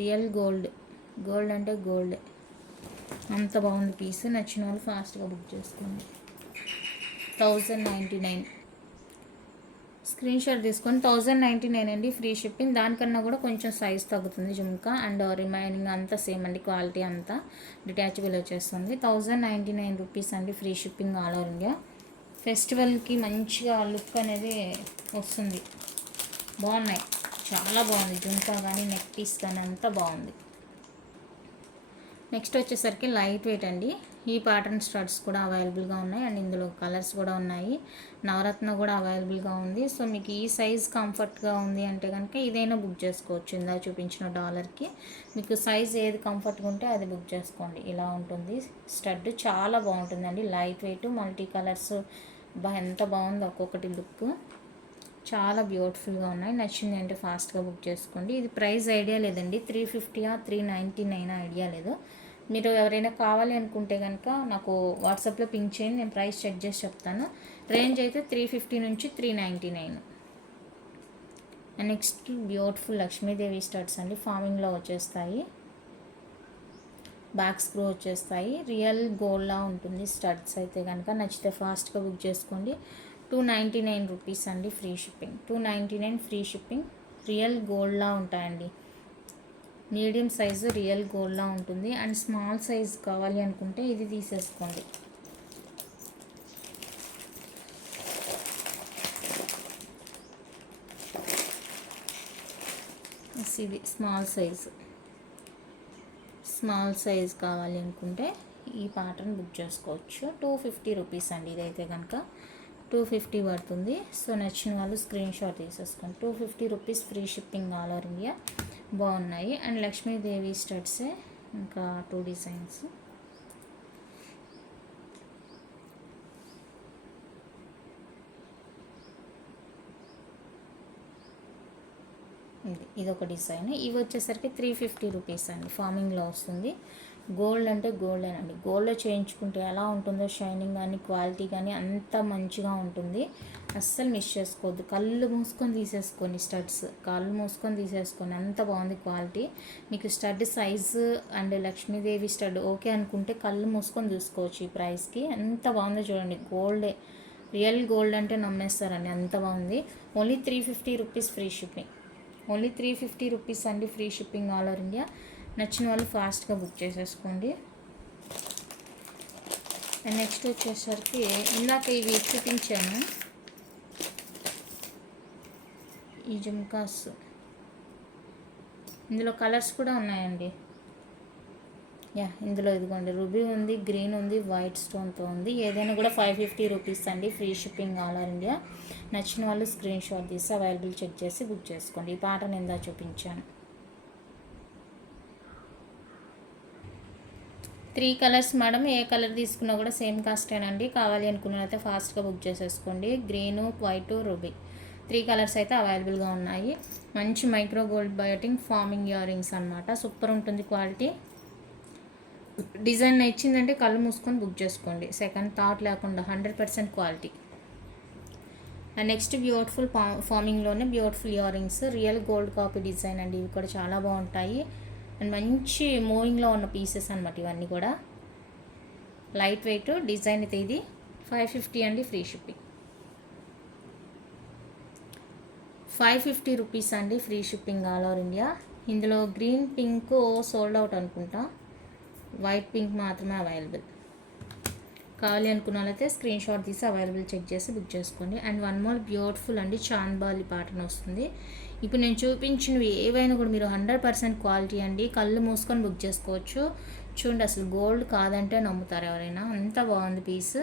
రియల్ గోల్డ్, గోల్డ్ అంటే గోల్డే, అంత బాగుంది పీస్. నచ్చిన వాళ్ళు ఫాస్ట్గా బుక్ చేసుకోండి. 1099 స్క్రీన్ షాట్ తీసుకొని 1099 అండి, ఫ్రీ షిప్పింగ్. దానికన్నా కూడా కొంచెం సైజ్ తగ్గుతుంది జుమ్కా, అండ్ రిమైనింగ్ అంతా సేమ్ అండి, క్వాలిటీ అంతా డిటాచబుల్ వచ్చేస్తుంది. 1099 రూపీస్ అండి, free shipping all over India. ఫెస్టివల్కి మంచిగా లుక్ అనేది వస్తుంది. బాగున్నాయి, చాలా బాగుంది జుమ్కా కానీ నెక్ పీస్ కానీ అంతా బాగుంది. నెక్స్ట్ వచ్చేసరికి లైట్ వెయిట్ అండి. ఈ ప్యాటర్న్ స్టడ్స్ కూడా అవైలబుల్గా ఉన్నాయి, అండ్ ఇందులో కలర్స్ కూడా ఉన్నాయి. నవరత్న కూడా అవైలబుల్గా ఉంది. సో మీకు ఈ సైజ్ కంఫర్ట్గా ఉంది అంటే కనుక ఇదైనా బుక్ చేసుకోవచ్చు. ఇందా చూపించిన డాలర్కి మీకు సైజ్ ఏది కంఫర్ట్గా ఉంటే అది బుక్ చేసుకోండి. ఇలా ఉంటుంది స్టడ్, చాలా బాగుంటుందండి. లైట్ వెయిట్, మల్టీ కలర్స్, ఎంత బాగుందో ఒక్కొక్కటి లుక్, చాలా బ్యూటిఫుల్గా ఉన్నాయి. నచ్చింది అంటే ఫాస్ట్గా బుక్ చేసుకోండి. ఇది ప్రైస్ ఐడియా లేదండి, 350 399 ఐడియా లేదు. మీరు ఎవరైనా కావాలి అనుకుంటే కనుక నాకు వాట్సాప్లో పింక్ చేయండి, నేను ప్రైస్ చెక్ చేసి చెప్తాను. రేంజ్ అయితే 350 నుంచి 399. And next beautiful Lakshmidevi studs అండి, ఫార్మింగ్లో వచ్చేస్తాయి, బ్యాక్ స్క్రూ వచ్చేస్తాయి, రియల్ గోల్డ్లా ఉంటుంది స్టడ్స్ అయితే కనుక. నచ్చితే ఫాస్ట్గా బుక్ చేసుకోండి. 299 రూపీస్ అండి, free shipping. 299 free shipping. Real గోల్డ్లా ఉంటాయండి, మీడియం సైజు రియల్ గోల్డ్లా ఉంటుంది. అండ్ స్మాల్ సైజ్ కావాలి అనుకుంటే ఇది తీసేసుకోండి. ఇది స్మాల్ సైజ్ కావాలి అనుకుంటే ఈ ప్యాటర్న్ బుక్ చేసుకోవచ్చు. 250 రూపీస్ అండి, ఇదైతే కనుక 250 పడుతుంది. సో నచ్చిన వాళ్ళు స్క్రీన్ షాట్ తీసేసుకోండి. 250 rupees, free shipping all over India. బాగున్నాయి. అండ్ లక్ష్మీదేవి స్టడ్సే, ఇంకా 2 డిజైన్స్. ఇదొక డిజైన్. ఇవి వచ్చేసరికి 350 రూపీస్ అండి, ఫార్మింగ్లో వస్తుంది. గోల్డ్ అంటే గోల్డ్ అండి, గోల్డ్లో చేయించుకుంటే ఎలా ఉంటుందో షైనింగ్ కానీ క్వాలిటీ కానీ అంత మంచిగా ఉంటుంది. అస్సలు మిస్ చేసుకోవద్దు. కళ్ళు మూసుకొని తీసేసుకోండి స్టడ్స్, కళ్ళు మూసుకొని తీసేసుకోండి, అంత బాగుంది క్వాలిటీ. మీకు stud size and Lakshmidevi stud okay అనుకుంటే కళ్ళు మూసుకొని చూసుకోవచ్చు. ఈ ప్రైస్కి ఎంత బాగుందో చూడండి, గోల్డే, రియల్ గోల్డ్ అంటే నమ్మేస్తారండి, అంత బాగుంది. Only 350 rupees free shipping. Only 350 rupees అండి, free shipping all over India. నచ్చిన వాళ్ళు ఫాస్ట్గా బుక్ చేసేసుకోండి. అండ్ నెక్స్ట్ వచ్చేసరికి ఇందాక ఇవి చూపించాను, ఈ జుమ్కాస్. ఇందులో కలర్స్ కూడా ఉన్నాయండి. ఇందులో ఇదిగోండి, రూబీ ఉంది, గ్రీన్ ఉంది, వైట్ స్టోన్తో ఉంది. ఏదైనా కూడా 550 రూపీస్ అండి, free shipping all over India. నచ్చిన వాళ్ళు స్క్రీన్ షాట్ తీసి అవైలబుల్ చెక్ చేసి బుక్ చేసుకోండి. ఈ ప్యాటర్న్ ఇందా చూపించాను. 3 కలర్స్ మేడం, ఏ కలర్ తీసుకున్నా కూడా సేమ్ కాస్టేనండి. కావాలి అనుకున్నట్లయితే ఫాస్ట్గా బుక్ చేసేసుకోండి. గ్రీను, వైటు, రూబీ 3 కలర్స్ అయితే అవైలబుల్గా ఉన్నాయి. మంచి మైక్రో గోల్డ్ బయోటింగ్ ఫార్మింగ్ ఇయర్ రింగ్స్ అనమాట, సూపర్ ఉంటుంది క్వాలిటీ. డిజైన్ నచ్చిందంటే కళ్ళు మూసుకొని బుక్ చేసుకోండి, సెకండ్ థాట్ లేకుండా 100% క్వాలిటీ. అండ్ నెక్స్ట్ బ్యూటిఫుల్ ఫార్మింగ్లోనే beautiful earrings, real gold copy design అండి. ఇవి కూడా చాలా బాగుంటాయి. అండ్ మంచి మూవింగ్లో ఉన్న పీసెస్ అనమాట ఇవన్నీ కూడా. లైట్ వెయిట్ డిజైన్ అయితే ఇది 550 అండి, ఫ్రీ షిప్పింగ్. 550 రూపీస్ అండి, free shipping all over India. ఇందులో గ్రీన్ పింక్ సోల్డ్ అవుట్ అనుకుంటా, వైట్ పింక్ మాత్రమే అవైలబుల్. కావాలి అనుకున్న వాళ్ళైతే స్క్రీన్ షాట్ తీసి అవైలబుల్ చెక్ చేసి బుక్ చేసుకోండి. అండ్ వన్ మోర్ బ్యూటిఫుల్ అండి చాంద్బాలి ప్యాటర్న్ వస్తుంది. ఇప్పుడు నేను చూపించినవి ఏవైనా కూడా మీరు 100% క్వాలిటీ అండి, కళ్ళు మూసుకొని బుక్ చేసుకోవచ్చు. చూడండి అసలు గోల్డ్ కాదంటే నమ్ముతారు ఎవరైనా, అంత బాగుంది piece.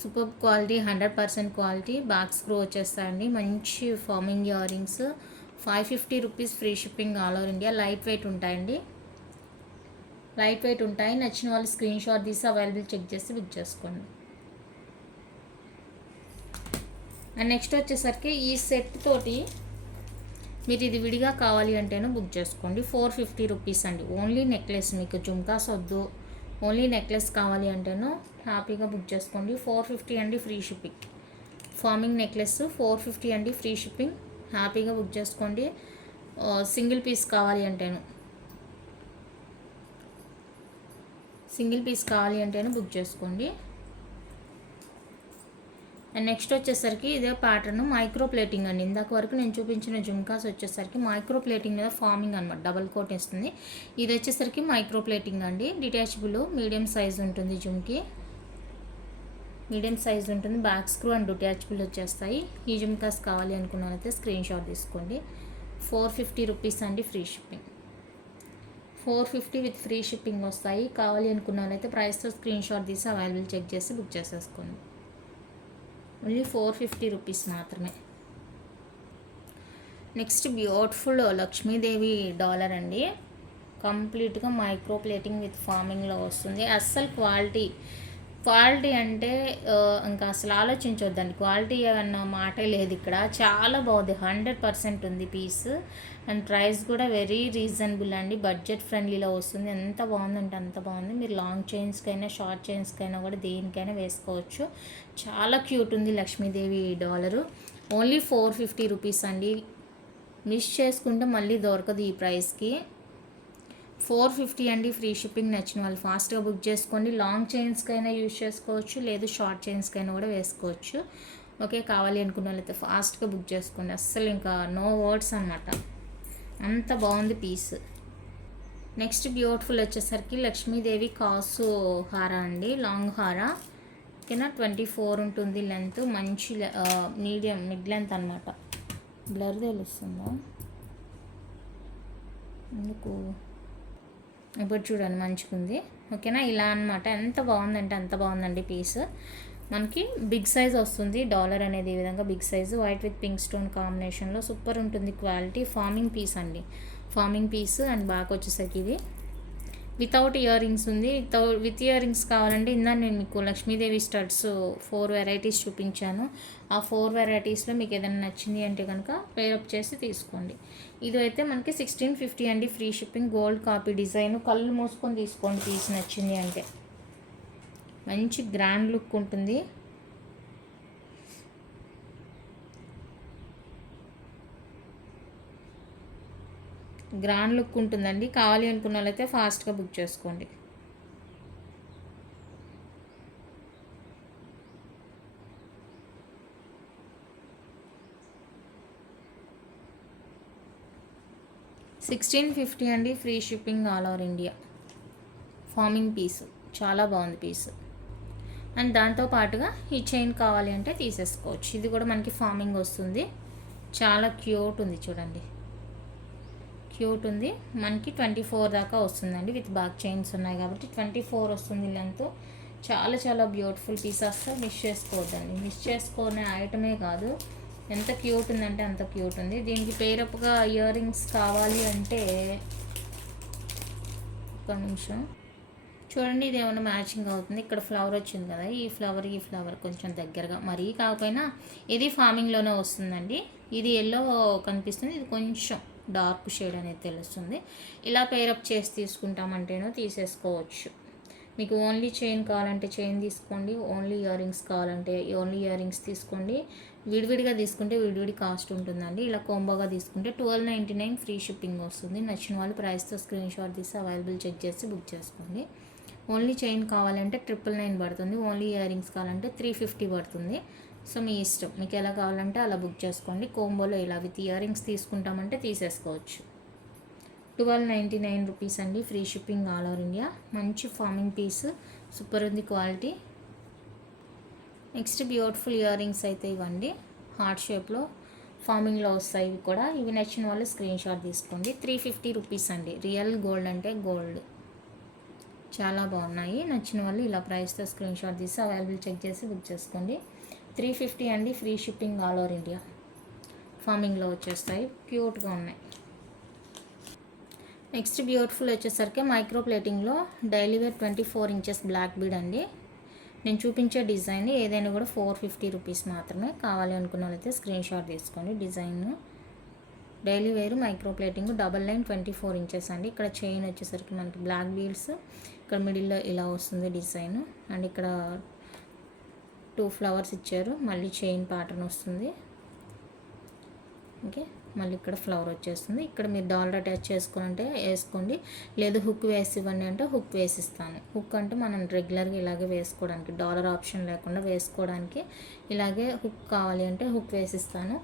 Super quality, 100% quality. Back screw వచ్చేస్తాయండి, మంచి forming year rings. 550 rupees free shipping all over India. Light weight ఉంటాయండి, లైట్ వెయిట్ ఉంటాయి. నచ్చిన వాళ్ళు స్క్రీన్ షాట్ తీసి అవైలబుల్ చెక్ చేసి బుక్ చేసుకోండి. అండ్ నెక్స్ట్ వచ్చేసరికి ఈ సెట్ తోటి మీరు ఇది విడిగా కావాలి అంటేనూ బుక్ చేసుకోండి. 450 రూపీస్ అండి. ఓన్లీ నెక్లెస్, మీకు జుమ్కాస్ వద్దు, ఓన్లీ నెక్లెస్ కావాలి అంటేనూ హ్యాపీగా బుక్ చేసుకోండి. 450 అండి ఫ్రీ షిప్పింగ్. ఫార్మింగ్ నెక్లెస్ 450 అండి ఫ్రీ షిప్పింగ్. హ్యాపీగా బుక్ చేసుకోండి. సింగిల్ పీస్ కావాలి అంటేను, సింగిల్ పీస్ కావాలి అంటేనే బుక్ చేసుకోండి. అండ్ నెక్స్ట్ వచ్చేసరికి ఇదే ప్యాటర్న్ మైక్రో ప్లేటింగ్ అండి. ఇందాక వరకు నేను చూపించిన జుమ్కాస్ వచ్చేసరికి మైక్రో ప్లేటింగ్ మీద ఫార్మింగ్ అనమాట, డబల్ కోట్ వేస్తుంది. ఇది వచ్చేసరికి మైక్రో ప్లేటింగ్ అండి. డిటాచబుల్, మీడియం సైజ్ ఉంటుంది జుమ్కి, మీడియం సైజ్ ఉంటుంది. బ్యాక్ స్క్రూ అండ్ డిటాచబుల్ వచ్చేస్తాయి. ఈ జుమ్కాస్ కావాలి అనుకున్న వాళ్ళైతే స్క్రీన్ షాట్ తీసుకోండి. 450 రూపీస్ అండి free shipping. 450 with free shipping వస్తాయి. కావాలి అనుకున్న వాళ్ళైతే ప్రైస్తో స్క్రీన్ షాట్ తీసి అవైలబుల్ చెక్ చేసి బుక్ చేసేసుకోండి. ఓన్లీ 450 రూపీస్ మాత్రమే. నెక్స్ట్ బ్యూటిఫుల్ లక్ష్మీదేవి డాలర్ అండి. కంప్లీట్గా మైక్రో ప్లేటింగ్ విత్ ఫార్మింగ్లో వస్తుంది. అస్సలు క్వాలిటీ అంటే ఇంకా అసలు ఆలోచించొద్దండి, క్వాలిటీ అన్న మాటే లేదు ఇక్కడ. చాలా బాగుంది, 100% ఉంది పీస్. అండ్ ప్రైస్ కూడా వెరీ రీజనబుల్ అండి, బడ్జెట్ ఫ్రెండ్లీలో వస్తుంది. ఎంత బాగుందంటే అంత బాగుంది. మీరు లాంగ్ చైన్స్కైనా షార్ట్ చైన్స్కైనా కూడా దేనికైనా వేసుకోవచ్చు. చాలా క్యూట్ ఉంది లక్ష్మీదేవి డాలరు. ఓన్లీ 450 రూపీస్ అండి. మిస్ చేసుకుంటే మళ్ళీ దొరకదు ఈ ప్రైస్కి. 450 అండి ఫ్రీ షిప్పింగ్. నచ్చిన వాళ్ళు ఫాస్ట్గా బుక్ చేసుకోండి. లాంగ్ చైన్స్కైనా యూజ్ చేసుకోవచ్చు, లేదు షార్ట్ చైన్స్కైనా కూడా వేసుకోవచ్చు. ఓకే, కావాలి అనుకున్న వాళ్ళైతే ఫాస్ట్గా బుక్ చేసుకోండి. అస్సలు ఇంకా నో వర్డ్స్ అనమాట, అంత బాగుంది పీస్. నెక్స్ట్ బ్యూటిఫుల్ వచ్చేసరికి లక్ష్మీదేవి కాసు హారా అండి, లాంగ్ హారా. ఓకేనా, 24 ఉంటుంది లెంత్, మంచి మీడియం మిడ్ లెంత్ అనమాట. బ్లర్ తెలుస్తుందా ఎందుకు? ఇప్పుడు చూడండి మంచిగా ఉంది. ఓకేనా, ఇలా అనమాట. ఎంత బాగుందంటే అంత బాగుందండి పీస్. మనకి బిగ్ సైజ్ వస్తుంది డాలర్ అనేది, ఈ విధంగా big size, white with pink stone కాంబినేషన్లో సూపర్ ఉంటుంది క్వాలిటీ. ఫార్మింగ్ పీస్ అండి, ఫార్మింగ్ పీస్. అండ్ బ్యాక్ వచ్చేసరికి ఇది వితౌట్ ఇయర్ రింగ్స్ ఉంది. విత్ ఇయర్ రింగ్స్ కావాలంటే ఇందా నేను మీకు లక్ష్మీదేవి స్టడ్స్ 4 వెరైటీస్ చూపించాను. ఆ 4 వెరైటీస్లో మీకు ఏదైనా నచ్చింది అంటే కనుక పేరప్ చేసి తీసుకోండి. ఇది అయితే మనకి 1650 అండి free shipping. Gold copy design, కళ్ళు మూసుకొని తీసుకోండి పీస్ నచ్చింది అంటే. మంచి గ్రాండ్ లుక్ ఉంటుంది. గ్రాండ్ లుక్ ఉంటుందండి. కావాలి అనుకున్న వాళ్ళైతే ఫాస్ట్గా బుక్ చేసుకోండి. $1650 అండి free shipping all over India. Forming piece చాలా బాగుంది పీస్. అండ్ దాంతో పాటుగా ఈ చైన్ కావాలి అంటే తీసేసుకోవచ్చు. ఇది కూడా మనకి ఫార్మింగ్ వస్తుంది. చాలా క్యూట్ ఉంది చూడండి, క్యూట్ ఉంది. మనకి 24 దాకా వస్తుందండి. విత్ బ్యాక్ చైన్స్ ఉన్నాయి కాబట్టి 24 వస్తుంది లెంత్. చాలా చాలా బ్యూటిఫుల్ పీస్. అస్సలు మిస్ చేసుకోవద్దండి, మిస్ చేసుకునే ఐటమే కాదు. ఎంత క్యూట్ ఉందంటే అంత క్యూట్ ఉంది. దీనికి పేరప్గా ఇయర్ రింగ్స్ కావాలి అంటే ఒక నిమిషం చూడండి, ఇది ఏమైనా మ్యాచింగ్ అవుతుంది. ఇక్కడ ఫ్లవర్ వచ్చింది కదా, ఈ ఫ్లవర్ కొంచెం దగ్గరగా, మరీ కాకపోయినా ఇది ఫార్మింగ్లోనే వస్తుందండి. ఇది ఎల్లో కనిపిస్తుంది, ఇది కొంచెం డార్క్ షేడ్ అనేది తెలుస్తుంది. ఇలా పేరప్ చేసి తీసుకుంటామంటేనో తీసేసుకోవచ్చు. మీకు ఓన్లీ చైన్ కావాలంటే చైన్ తీసుకోండి, ఓన్లీ ఇయర్ రింగ్స్ కావాలంటే ఓన్లీ ఇయర్ రింగ్స్ తీసుకోండి. విడివిడిగా తీసుకుంటే విడివిడి కాస్ట్ ఉంటుందండి. ఇలా కోంబోగా తీసుకుంటే 1299 ఫ్రీ షిప్పింగ్ వస్తుంది. నచ్చిన వాళ్ళు ప్రైస్తో స్క్రీన్ షాట్ తీసి అవైలబుల్ చెక్ చేసి బుక్ చేసుకోండి. ఓన్లీ చైన్ కావాలంటే 999 పడుతుంది. ఓన్లీ ఇయర్ రింగ్స్ కావాలంటే 350 పడుతుంది. సో మీ ఇష్టం, మీకు ఎలా కావాలంటే అలా బుక్ చేసుకోండి. కోంబోలో ఇలా విత్ ఇయర్ రింగ్స్ తీసుకుంటామంటే తీసేసుకోవచ్చు. 1299 రూపీస్ అండి, free shipping all over India. మంచి ఫార్మింగ్ పీస్, సూపర్ ఉంది quality. Next beautiful ear rings అయితే ఇవ్వండి, హార్ట్ షేప్లో ఫార్మింగ్లో వస్తాయి ఇవి కూడా. ఇవి నచ్చిన వాళ్ళు స్క్రీన్ షాట్ తీసుకోండి. 350 రూపీస్ అండి, రియల్ గోల్డ్ అంటే గోల్డ్, చాలా బాగున్నాయి. నచ్చిన వాళ్ళు ఇలా ప్రైస్తో స్క్రీన్ షాట్ తీసి అవైలబుల్ చెక్ చేసి బుక్ చేసుకోండి. 350 అండి, free shipping all over India. ఫార్మింగ్లో వచ్చేస్తాయి, క్యూట్గా ఉన్నాయి. నెక్స్ట్ బ్యూటిఫుల్ వచ్చేసరికి మైక్రో ప్లేటింగ్లో daily wear 24 inches black bead అండి. నేను చూపించే డిజైన్ ఏదైనా కూడా 450 రూపీస్ మాత్రమే. కావాలి అనుకున్న వాళ్ళైతే స్క్రీన్ షాట్ తీసుకోండి. Design daily wear micro plating, double line 24 inches అండి. ఇక్కడ చైన్ వచ్చేసరికి మనకి బ్లాక్ బీడ్స్, ఇక్కడ మిడిల్లో ఇలా వస్తుంది డిజైన్, అండ్ ఇక్కడ 2 ఫ్లవర్స్ ఇచ్చారు, మళ్ళీ చైన్ ప్యాటర్న్ వస్తుంది. ఓకే, మళ్ళీ ఇక్కడ ఫ్లవర్ వచ్చేస్తుంది. ఇక్కడ మీరు డాలర్ అటాచ్ చేసుకోవాలంటే వేసుకోండి, లేదు హుక్ వేసి ఇవ్వండి అంటే హుక్ వేసిస్తాను. హుక్ అంటే మనం రెగ్యులర్గా ఇలాగే వేసుకోవడానికి, డాలర్ ఆప్షన్ లేకుండా వేసుకోవడానికి ఇలాగే హుక్ కావాలి అంటే హుక్ వేసిస్తాను.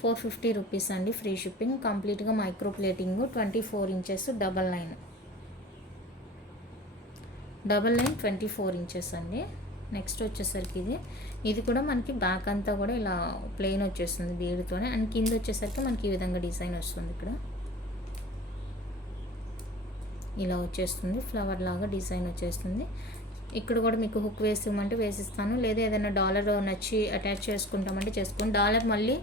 450 రూపీస్ అండి, ఫ్రీ షిప్పింగ్. కంప్లీట్గా micro plating, 24 inches double line 24 inches అండి. నెక్స్ట్ వచ్చేసరికి ఇది కూడా మనకి బ్యాక్ అంతా కూడా ఇలా ప్లెయిన్ వచ్చేస్తుంది బీడ్తోనే, అండ్ కింద వచ్చేసరికి మనకి ఈ విధంగా డిజైన్ వస్తుంది. ఇక్కడ ఇలా వచ్చేస్తుంది, ఫ్లవర్ లాగా డిజైన్ వచ్చేస్తుంది. ఇక్కడ కూడా మీకు హుక్ వేసిమంటే వేసిస్తాను, లేదా ఏదైనా డాలర్ నచ్చి అటాచ్ చేసుకుంటామంటే చేసుకోండి. డాలర్ మళ్ళీ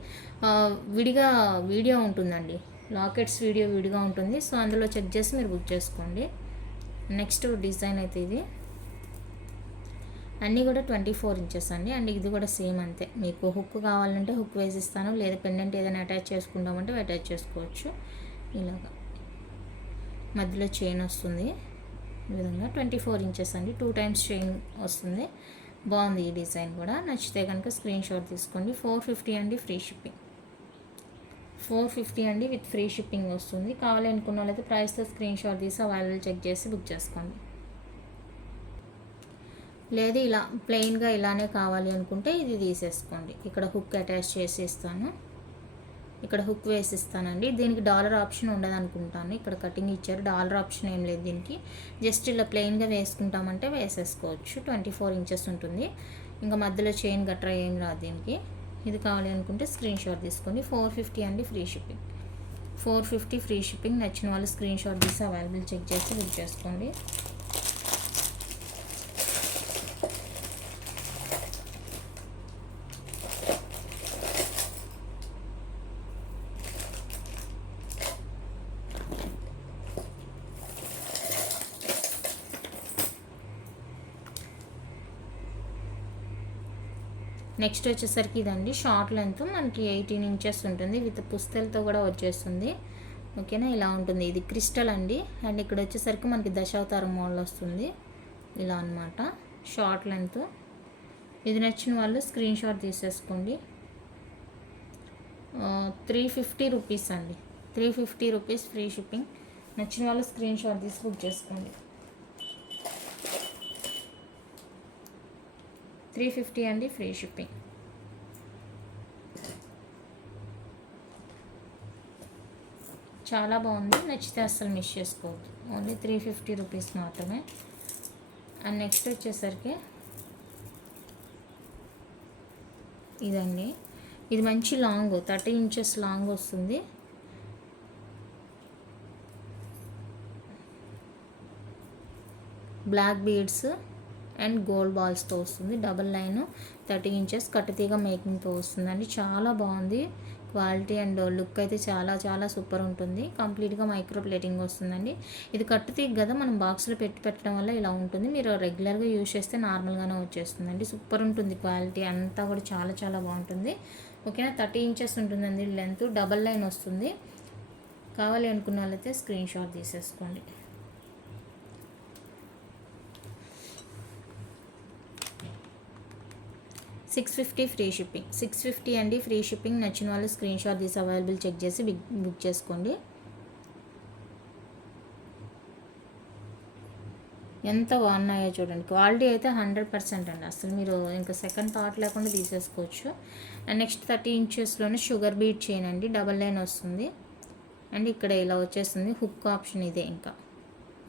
విడిగా వీడియో ఉంటుందండి, లాకెట్స్ వీడియో విడిగా ఉంటుంది. సో అందులో చెక్ చేసి మీరు బుక్ చేసుకోండి. నెక్స్ట్ డిజైన్ అయితే ఇది అన్నీ కూడా 24 ఇంచెస్ అండి, అండ్ ఇది కూడా సేమ్ అంతే. మీకు హుక్ కావాలంటే హుక్ వేసిస్తాను, లేదా పెండెంట్ ఏదైనా అటాచ్ చేసుకుంటామంటే అటాచ్ చేసుకోవచ్చు. ఇలాగా మధ్యలో చైన్ వస్తుంది ఈ విధంగా. 24 ఇంచెస్ అండి, 2 టైమ్స్ చైన్ వస్తుంది. బాగుంది ఈ డిజైన్ కూడా. నచ్చితే కనుక స్క్రీన్ షాట్ తీసుకోండి. 450 అండి, ఫ్రీ షిప్పింగ్. 450 అండి, విత్ ఫ్రీ షిప్పింగ్ వస్తుంది. కావాలి అనుకున్న వాళ్ళైతే ప్రైస్తో స్క్రీన్ షాట్ తీసి అవైలబుల్ చెక్ చేసి బుక్ చేసుకోండి. లేదు ఇలా ప్లెయిన్గా ఇలానే కావాలి అనుకుంటే ఇది తీసేసుకోండి. ఇక్కడ హుక్ అటాచ్ చేసి ఇస్తాను, ఇక్కడ హుక్ వేసి ఇస్తానండి. దీనికి డాలర్ ఆప్షన్ ఉండదు అనుకుంటాను, ఇక్కడ కటింగ్ ఇచ్చారు, డాలర్ ఆప్షన్ ఏం లేదు దీనికి. జస్ట్ ఇలా ప్లెయిన్గా వేసుకుంటామంటే వేసేసుకోవచ్చు. 24 ఇంచెస్ ఉంటుంది, ఇంకా మధ్యలో చైన్ గట్రా ఏం రాదు దీనికి. ఇది కావాలి అనుకుంటే స్క్రీన్ షాట్ తీసుకోండి. 450 అండి, ఫ్రీ షిప్పింగ్. 450 free shipping. నచ్చిన వాళ్ళు స్క్రీన్ షాట్ తీసి అవైలబుల్ చెక్ చేసి బుక్ చేసుకోండి. నెక్స్ట్ వచ్చేసరికి ఇదండి, షార్ట్ లెంత్ మనకి 18 ఇంచెస్ ఉంటుంది, విత్ పుస్తలతో కూడా వచ్చేస్తుంది. ఓకేనా, ఇలా ఉంటుంది. ఇది క్రిస్టల్ అండి, అండ్ ఇక్కడ వచ్చేసరికి మనకి దశావతారం మోడల్ వస్తుంది ఇలా అనమాట. Short length. ఇది నచ్చిన వాళ్ళు స్క్రీన్ షాట్ తీసేసుకోండి. 350 రూపీస్ అండి, 350 రూపీస్, ఫ్రీ షిప్పింగ్. నచ్చిన వాళ్ళు స్క్రీన్ షాట్ తీసి బుక్ చేసుకోండి. 350 అండి, ఫ్రీ షిప్పింగ్. చాలా బాగుంది, నచ్చితే అస్సలు మిస్ చేసుకోవద్దు. ఓన్లీ 350 రూపీస్ మాత్రమే. అండ్ నెక్స్ట్ వచ్చేసరికి ఇదండి, ఇది మంచి లాంగ్ 30 ఇంచెస్ లాంగ్ వస్తుంది. బ్లాక్ బీడ్స్ అండ్ గోల్డ్ బాల్స్తో వస్తుంది. డబల్ లైన్ 30 ఇంచెస్ కట్టుతీగ మేకింగ్తో వస్తుందండి. చాలా బాగుంది క్వాలిటీ అండ్ లుక్ అయితే చాలా చాలా సూపర్ ఉంటుంది. కంప్లీట్గా మైక్రో ప్లేటింగ్ వస్తుందండి. ఇది కట్టుతీగ కదా, మనం బాక్స్లో పెట్టడం వల్ల ఇలా ఉంటుంది. మీరు రెగ్యులర్గా యూజ్ చేస్తే నార్మల్గానే వచ్చేస్తుందండి. సూపర్ ఉంటుంది క్వాలిటీ అంతా కూడా, చాలా చాలా బాగుంటుంది. ఓకేనా, 30 ఇంచెస్ ఉంటుందండి లెంత్, డబల్ లైన్ వస్తుంది. కావాలి అనుకున్న వాళ్ళైతే స్క్రీన్ షాట్ తీసేసుకోండి. $650 ఫ్రీ షిప్పింగ్. 650 అండి, ఫ్రీ షిప్పింగ్. నచ్చిన వాళ్ళు స్క్రీన్ షాట్ తీసి అవైలబుల్ చెక్ చేసి బుక్ చేసుకోండి. ఎంత బాగున్నాయో చూడండి. క్వాలిటీ అయితే 100% అండి, అసలు మీరు ఇంకా సెకండ్ థాట్ లేకుండా తీసేసుకోవచ్చు. అండ్ నెక్స్ట్ 30 ఇంచెస్లోనే షుగర్ బీట్ చైన్ అండి, డబల్ లైన్ వస్తుంది. అండ్ ఇక్కడ ఇలా వచ్చేస్తుంది హుక్ ఆప్షన్. ఇదే ఇంకా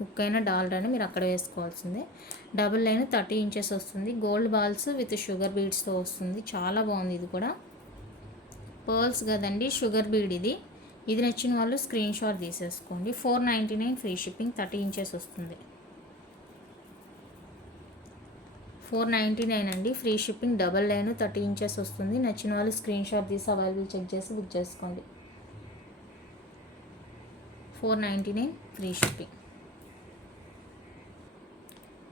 హుక్ అయినా డాలర్ అయినా మీరు అక్కడ వేసుకోవాల్సిందే. డబుల్ లైన్ 30 ఇంచెస్ వస్తుంది. గోల్డ్ బాల్స్ విత్ షుగర్ బీడ్స్తో వస్తుంది. చాలా బాగుంది. ఇది కూడా పర్ల్స్ కదండి, షుగర్ బీడ్ ఇది. ఇది నచ్చిన వాళ్ళు స్క్రీన్ షాట్ తీసేసుకోండి. 499 ఫ్రీ షిప్పింగ్. 30 ఇంచెస్ వస్తుంది. 499 అండి free shipping. Double line 30 inches వస్తుంది. నచ్చిన వాళ్ళు స్క్రీన్ షాట్ తీసి అవైలబుల్ చెక్ చేసి బుక్ చేసుకోండి. 499 ఫ్రీ షిప్పింగ్.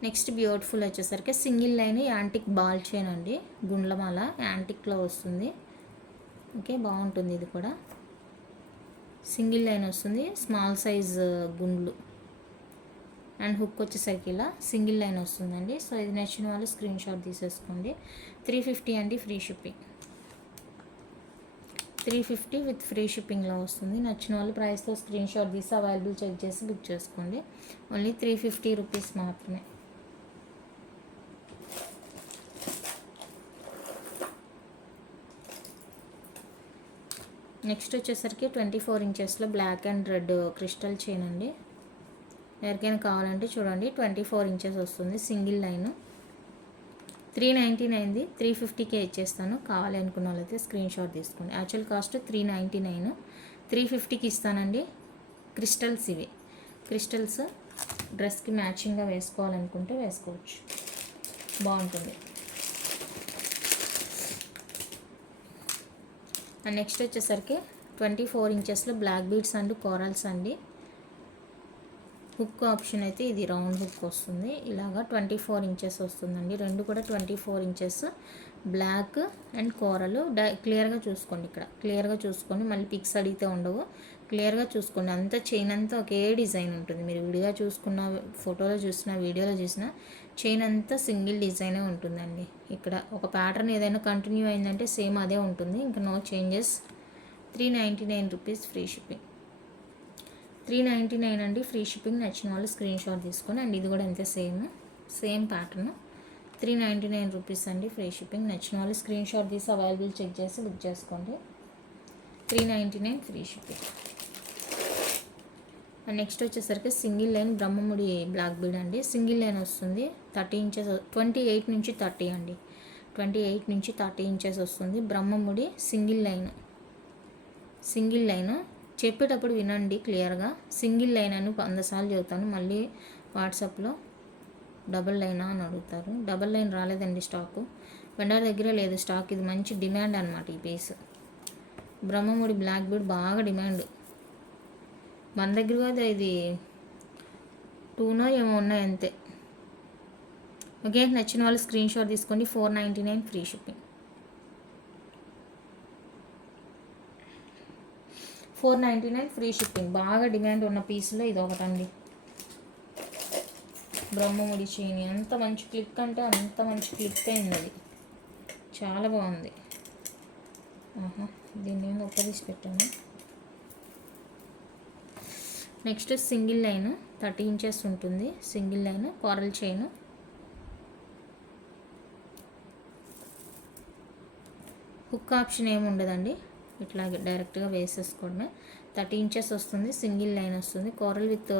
నెక్స్ట్ బ్యూటిఫుల్ వచ్చేసరికి single line antique ball chain అండి. గుండ్లమాల యాంటిక్లో వస్తుంది. ఓకే, బాగుంటుంది. ఇది కూడా సింగిల్ లైన్ వస్తుంది. స్మాల్ సైజ్ గుండ్లు అండ్ హుక్ వచ్చేసరికి ఇలా సింగిల్ లైన్ వస్తుందండి. సో ఇది నచ్చిన వాళ్ళు స్క్రీన్ షాట్ తీసేసుకోండి. 350 అండి ఫ్రీ షిప్పింగ్. 350 విత్ ఫ్రీ షిప్పింగ్లో వస్తుంది. నచ్చిన వాళ్ళు ప్రైస్తో స్క్రీన్ షాట్ తీసి అవైలబుల్ చెక్ చేసి బుక్ చేసుకోండి. ఓన్లీ 350 రూపీస్ మాత్రమే. నెక్స్ట్ వచ్చేసరికి 24 ఇంచెస్లో black and red crystal chain అండి. ఎవరికైనా కావాలంటే చూడండి, 24 ఇంచెస్ వస్తుంది. సింగిల్ లైన్ 399ది 350కే ఇచ్చేస్తాను. కావాలి అనుకున్న వాళ్ళైతే స్క్రీన్ షాట్ తీసుకోండి. యాక్చువల్ కాస్ట్ 399, 350కి ఇస్తానండి. క్రిస్టల్స్ ఇవి. క్రిస్టల్స్ డ్రెస్కి మ్యాచింగ్గా వేసుకోవాలనుకుంటే వేసుకోవచ్చు, బాగుంటుంది. అండ్ నెక్స్ట్ వచ్చేసరికి 24 ఇంచెస్లో బ్లాక్ బీడ్స్ అండ్ కోరల్స్ అండి. హుక్ ఆప్షన్ అయితే ఇది రౌండ్ హుక్ వస్తుంది. ఇలాగా 24 ఇంచెస్ వస్తుందండి. రెండు కూడా 24 ఇంచెస్ బ్లాక్ అండ్ కోరలు. క్లియర్గా చూసుకోండి. ఇక్కడ క్లియర్గా చూసుకోండి. మళ్ళీ పిక్స్ అడిగితే ఉండవు. క్లియర్గా చూసుకోండి. అంతా చైన్ అంతా ఒకే డిజైన్ ఉంటుంది. మీరు విడిగా చూసుకున్న, ఫోటోలో చూసిన, వీడియోలో చూసిన చైన్ అంతా సింగిల్ డిజైనే ఉంటుందండి. ఇక్కడ ఒక ప్యాటర్న్ ఏదైనా కంటిన్యూ అయిందంటే సేమ్ అదే ఉంటుంది. ఇంకా no changes. 399 rupees free shipping. 399 అండి ఫ్రీ షిప్పింగ్. నచ్చిన వాళ్ళు స్క్రీన్ షాట్ తీసుకొని. అండ్ ఇది కూడా అంతే సేమ్ ప్యాటర్న్. 399 రూపీస్ అండి ఫ్రీ షిప్పింగ్. నచ్చిన వాళ్ళు స్క్రీన్ షాట్ తీసి అవైలబుల్ చెక్ చేసి బుక్ చేసుకోండి. 399 ఫ్రీ షిప్పింగ్. అండ్ నెక్స్ట్ వచ్చేసరికి single line Brahmamudi black bead అండి. సింగిల్ లైన్ వస్తుంది. 30 ఇంచెస్, 28 నుంచి 30 అండి. 28 నుంచి 30 ఇంచెస్ వస్తుంది. Brahmamudi single line. చెప్పేటప్పుడు వినండి క్లియర్గా. సింగిల్ లైన్ అని 100 సార్లు చెబుతాను. మళ్ళీ వాట్సాప్లో డబల్ లైనా అని అడుగుతారు. డబల్ లైన్ రాలేదండి స్టాకు. వెండర్ దగ్గర లేదు స్టాక్. ఇది మంచి డిమాండ్ అనమాట ఈ పీస్. బ్రహ్మముడి బ్లాక్ బీడ్ బాగా డిమాండ్. మన దగ్గర కూడా ఇది 2నో ఏమో ఉన్నాయి అంతే. ఓకే, నచ్చిన వాళ్ళు స్క్రీన్ షాట్ తీసుకోండి. 499 ఫ్రీ షిప్పింగ్. 499 free shipping. బాగా డిమాండ్ ఉన్న పీస్లో ఇది ఒకటండి. బ్రహ్మముడి చైన్ ఎంత మంచి క్లిక్ అంటే అంత మంచి క్లిక్ అయింది. అది చాలా బాగుంది. దీన్ని నేను ఒక్కదీసి పెట్టాను. నెక్స్ట్ సింగిల్ లైన్ 30 ఇంచెస్ ఉంటుంది. Single line coral chain. Hook option ఏమి ఉండదండి. ఇట్లాగే డైరెక్ట్గా వేసేసుకోవడమే. 30 ఇంచెస్ వస్తుంది. సింగిల్ లైన్ వస్తుంది. కోరల్ విత్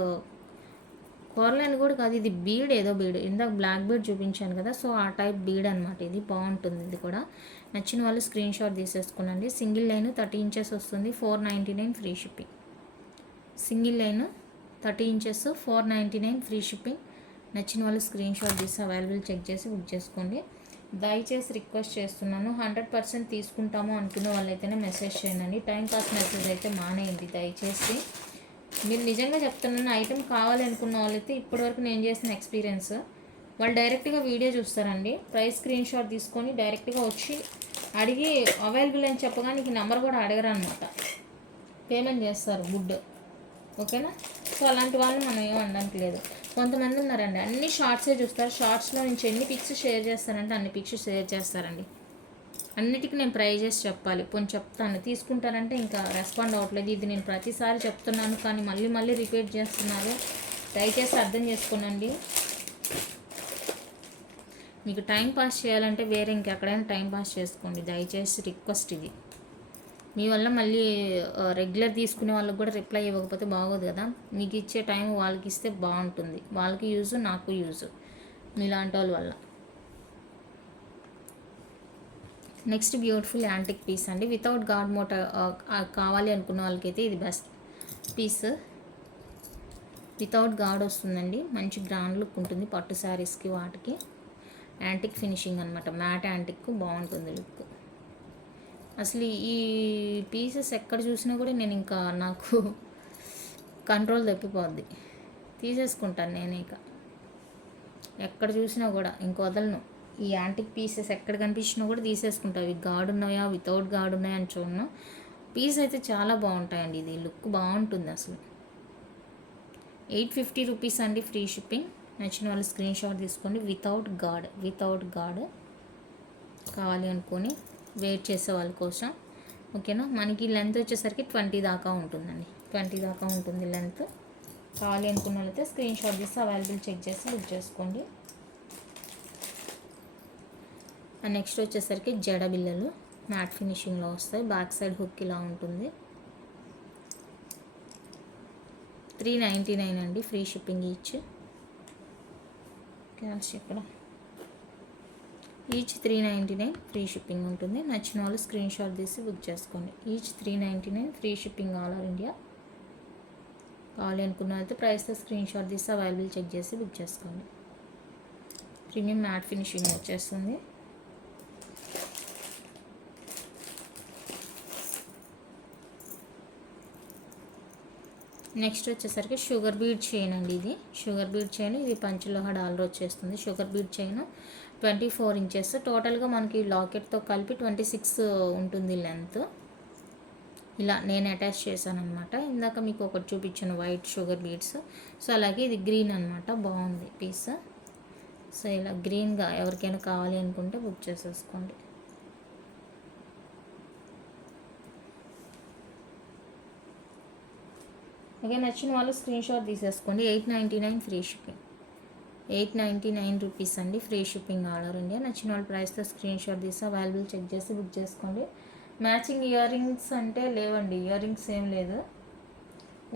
కోరల్ అని కూడా కాదు, ఇది బీడ్, ఏదో బీడ్. ఇందాక బ్లాక్ బీడ్ చూపించాను కదా, సో ఆ టైప్ బీడ్ అనమాట. ఇది బాగుంటుంది. ఇది కూడా నచ్చిన వాళ్ళు స్క్రీన్ షాట్ తీసేసుకోనండి. సింగిల్ లైన్ 30 ఇంచెస్ వస్తుంది. 499 free shipping. Single line 30 inches 499 free shipping. నచ్చిన వాళ్ళు స్క్రీన్ షాట్ తీసి అవైలబుల్ చెక్ చేసి బుక్ చేసుకోండి. దయచేసి రిక్వెస్ట్ చేస్తున్నాను, 100% తీసుకుంటాము అనుకునే వాళ్ళైతేనే మెసేజ్ చేయండి. టైం పాస్ మెసేజ్ అయితే మానేయండి దయచేసి. మీరు నిజంగా చెప్తున్నాను, ఐటెం కావాలి అనుకున్న వాళ్ళైతే ఇప్పటివరకు నేను చేసిన ఎక్స్పీరియన్స్, వాళ్ళు డైరెక్ట్గా వీడియో చూస్తారండి. ప్రైస్ స్క్రీన్ షాట్ తీసుకొని డైరెక్ట్గా వచ్చి అడిగి అవైలబుల్ అని చెప్పగా నీకు నెంబర్ కూడా అడగరు అనమాట. పేమెంట్ చేస్తారు గుడ్. ఓకేనా? సో అలాంటి వాళ్ళు మనం ఏం అనడానికి లేదు. కొంతమంది ఉన్నారండి అన్ని షార్ట్సే చూస్తారు. షార్ట్స్లో నుంచి ఎన్ని పిక్స్ షేర్ చేస్తారంటే అన్ని పిక్స్ షేర్ చేస్తారండి. అన్నిటికీ నేను ప్రైజెస్ చెప్పాలి. పోనీ చెప్తాను, తీసుకుంటారంటే ఇంకా రెస్పాండ్ అవ్వట్లేదు. ఇది నేను ప్రతిసారి చెప్తున్నాను కానీ మళ్ళీ రిపీట్ చేస్తున్నారు. దయచేసి అర్థం చేసుకోనండి. మీకు టైం పాస్ చేయాలంటే వేరే ఇంకెక్కడైనా టైం పాస్ చేసుకోండి. దయచేసి రిక్వెస్ట్ ఇది. మీ వల్ల మళ్ళీ రెగ్యులర్ తీసుకునే వాళ్ళకి కూడా రిప్లై ఇవ్వకపోతే బాగోదు కదా. మీకు ఇచ్చే టైం వాళ్ళకి ఇస్తే బాగుంటుంది, వాళ్ళకి యూజ్ నాకు యూజ్ మీలాంటి వాళ్ళ వల్ల. నెక్స్ట్ బ్యూటిఫుల్ యాంటిక్ పీస్ అండి, వితౌట్ గాడ్ మోటర్ కావాలి అనుకున్న వాళ్ళకైతే ఇది బెస్ట్ పీస్. వితౌట్ గాడ్ వస్తుందండి, మంచి గ్రాండ్ లుక్ ఉంటుంది పట్టు శారీస్కి వాటికి. యాంటిక్ ఫినిషింగ్ అనమాట, మ్యాట్ యాంటిక్ బాగుంటుంది లుక్. అసలు ఈ పీసెస్ ఎక్కడ చూసినా కూడా నేను ఇంకా నాకు కంట్రోల్ తప్పిపోద్ది, తీసేసుకుంటాను నేను ఇక ఎక్కడ చూసినా కూడా ఇంక వదలను. ఈ యాంటిక్ పీసెస్ ఎక్కడ కనిపించినా కూడా తీసేసుకుంటా. ఇవి గాడ్ ఉన్నాయా వితౌట్ గాడ్ ఉన్నాయా అని చూడను. పీస్ అయితే చాలా బాగుంటాయండి, ఇది లుక్ బాగుంటుంది అసలు. 850 రూపీస్ అండి, ఫ్రీ షిప్పింగ్. నచ్చిన వాళ్ళు స్క్రీన్ షాట్ తీసుకోండి. వితౌట్ గాడ్ కావాలి అనుకొని వెయిట్ చేసే వాళ్ళ కోసం, ఓకేనా. మనకి లెంత్ వచ్చేసరికి 20 దాకా ఉంటుందండి, 20 దాకా ఉంటుంది లెంత్. కావాలి అనుకున్న వాళ్ళైతే స్క్రీన్ షాట్ తీసి అవైలబుల్ చెక్ చేసి బుక్ చేసుకోండి. నెక్స్ట్ వచ్చేసరికి జడ బిల్లలు మ్యాట్ ఫినిషింగ్లో వస్తాయి, బ్యాక్ సైడ్ హుక్ ఇలా ఉంటుంది. 399 అండి, ఫ్రీ షిప్పింగ్ ఈచ్. క్యాష్ ఇక్కడ ఈచ్ 399 ఫ్రీ షిప్పింగ్ ఉంటుంది. నచ్చిన వాళ్ళు స్క్రీన్ షాట్ తీసి బుక్ చేసుకోండి. Each 399 free shipping all over India. కావాలి అనుకున్న అయితే ప్రైస్తో స్క్రీన్ షాట్ తీసి అవైలబుల్ చెక్ చేసి బుక్ చేసుకోండి. ప్రీమియం మ్యాట్ ఫినిషింగ్ వచ్చేస్తుంది. నెక్స్ట్ వచ్చేసరికి షుగర్ బీడ్ చైన్ అండి, ఇది షుగర్ బీడ్ చైన్. ఇది పంచలోహ డాలర్ వచ్చేస్తుంది. Sugar bead chain 24 inches. టోటల్గా మనకి లాకెట్తో కలిపి 26 ఉంటుంది లెంత్. ఇలా నేను అటాచ్ చేశాను అనమాట. ఇందాక మీకు ఒకటి చూపించాను వైట్ షుగర్ బీడ్స్. సో అలాగే ఇది గ్రీన్ అనమాట, బాగుంది పీస్. సో ఇలా గ్రీన్గా ఎవరికైనా కావాలి అనుకుంటే బుక్ చేసేసుకోండి. ఓకే, నచ్చిన వాళ్ళు స్క్రీన్ షాట్ తీసేసుకోండి. 899 ఫ్రీ షిప్పింగ్. 899 రూపీస్ అండి, free shipping all over India. నచ్చిన వాళ్ళ ప్రైస్తో స్క్రీన్ షాట్ తీసి అవైలబుల్ చెక్ చేసి బుక్ చేసుకోండి. మ్యాచింగ్ ఇయర్ రింగ్స్ అంటే లేవండి, ఇయర్ రింగ్స్ ఏం లేదు,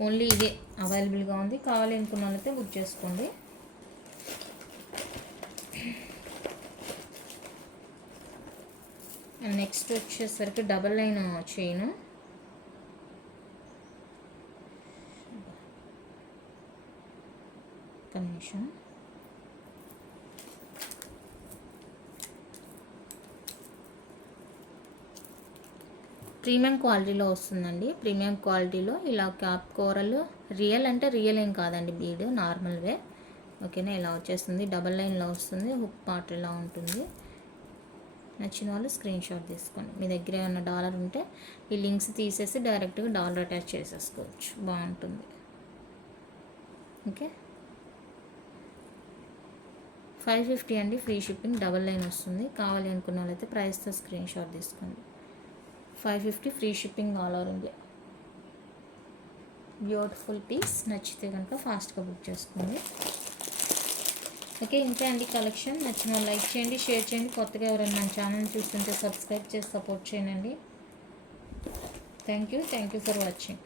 ఓన్లీ ఇదే అవైలబుల్గా ఉంది. కావాలి అనుకున్న వాళ్ళైతే బుక్ చేసుకోండి. నెక్స్ట్ వచ్చేసరికి డబల్ లైన్ చైన్. నిమిషం, ప్రీమియం క్వాలిటీలో వస్తుందండి. ప్రీమియం క్వాలిటీలో ఇలా క్యాప్ కోరల్, రియల్ అంటే రియల్ ఏం కాదండి, బీడ్ నార్మల్వే, ఓకేనా. ఇలా వచ్చేస్తుంది, డబల్ లైన్లో వస్తుంది, హుక్ పార్ట్ ఇలా ఉంటుంది. నచ్చిన వాళ్ళు స్క్రీన్ షాట్ తీసుకోండి. మీ దగ్గర ఏమైనా డాలర్ ఉంటే ఈ లింక్స్ తీసేసి డైరెక్ట్గా డాలర్ అటాచ్ చేసేసుకోవచ్చు, బాగుంటుంది. ఓకే, 550 అండి, ఫ్రీ షిప్పింగ్, డబల్ లైన్ వస్తుంది. కావాలి అనుకున్న వాళ్ళైతే ప్రైస్తో స్క్రీన్ షాట్ తీసుకోండి. 550 free shipping all over India. Beautiful piece, నచ్చితే కనుక ఫాస్ట్గా బుక్ చేసుకోండి. ఓకే, ఇంతే అండి కలెక్షన్. నచ్చిన లైక్ చేయండి, షేర్ చేయండి. కొత్తగా ఎవరైనా మన ఛానల్ చూస్తుంటే సబ్స్క్రైబ్ చేసి సపోర్ట్ చేయండి. Thank you for watching.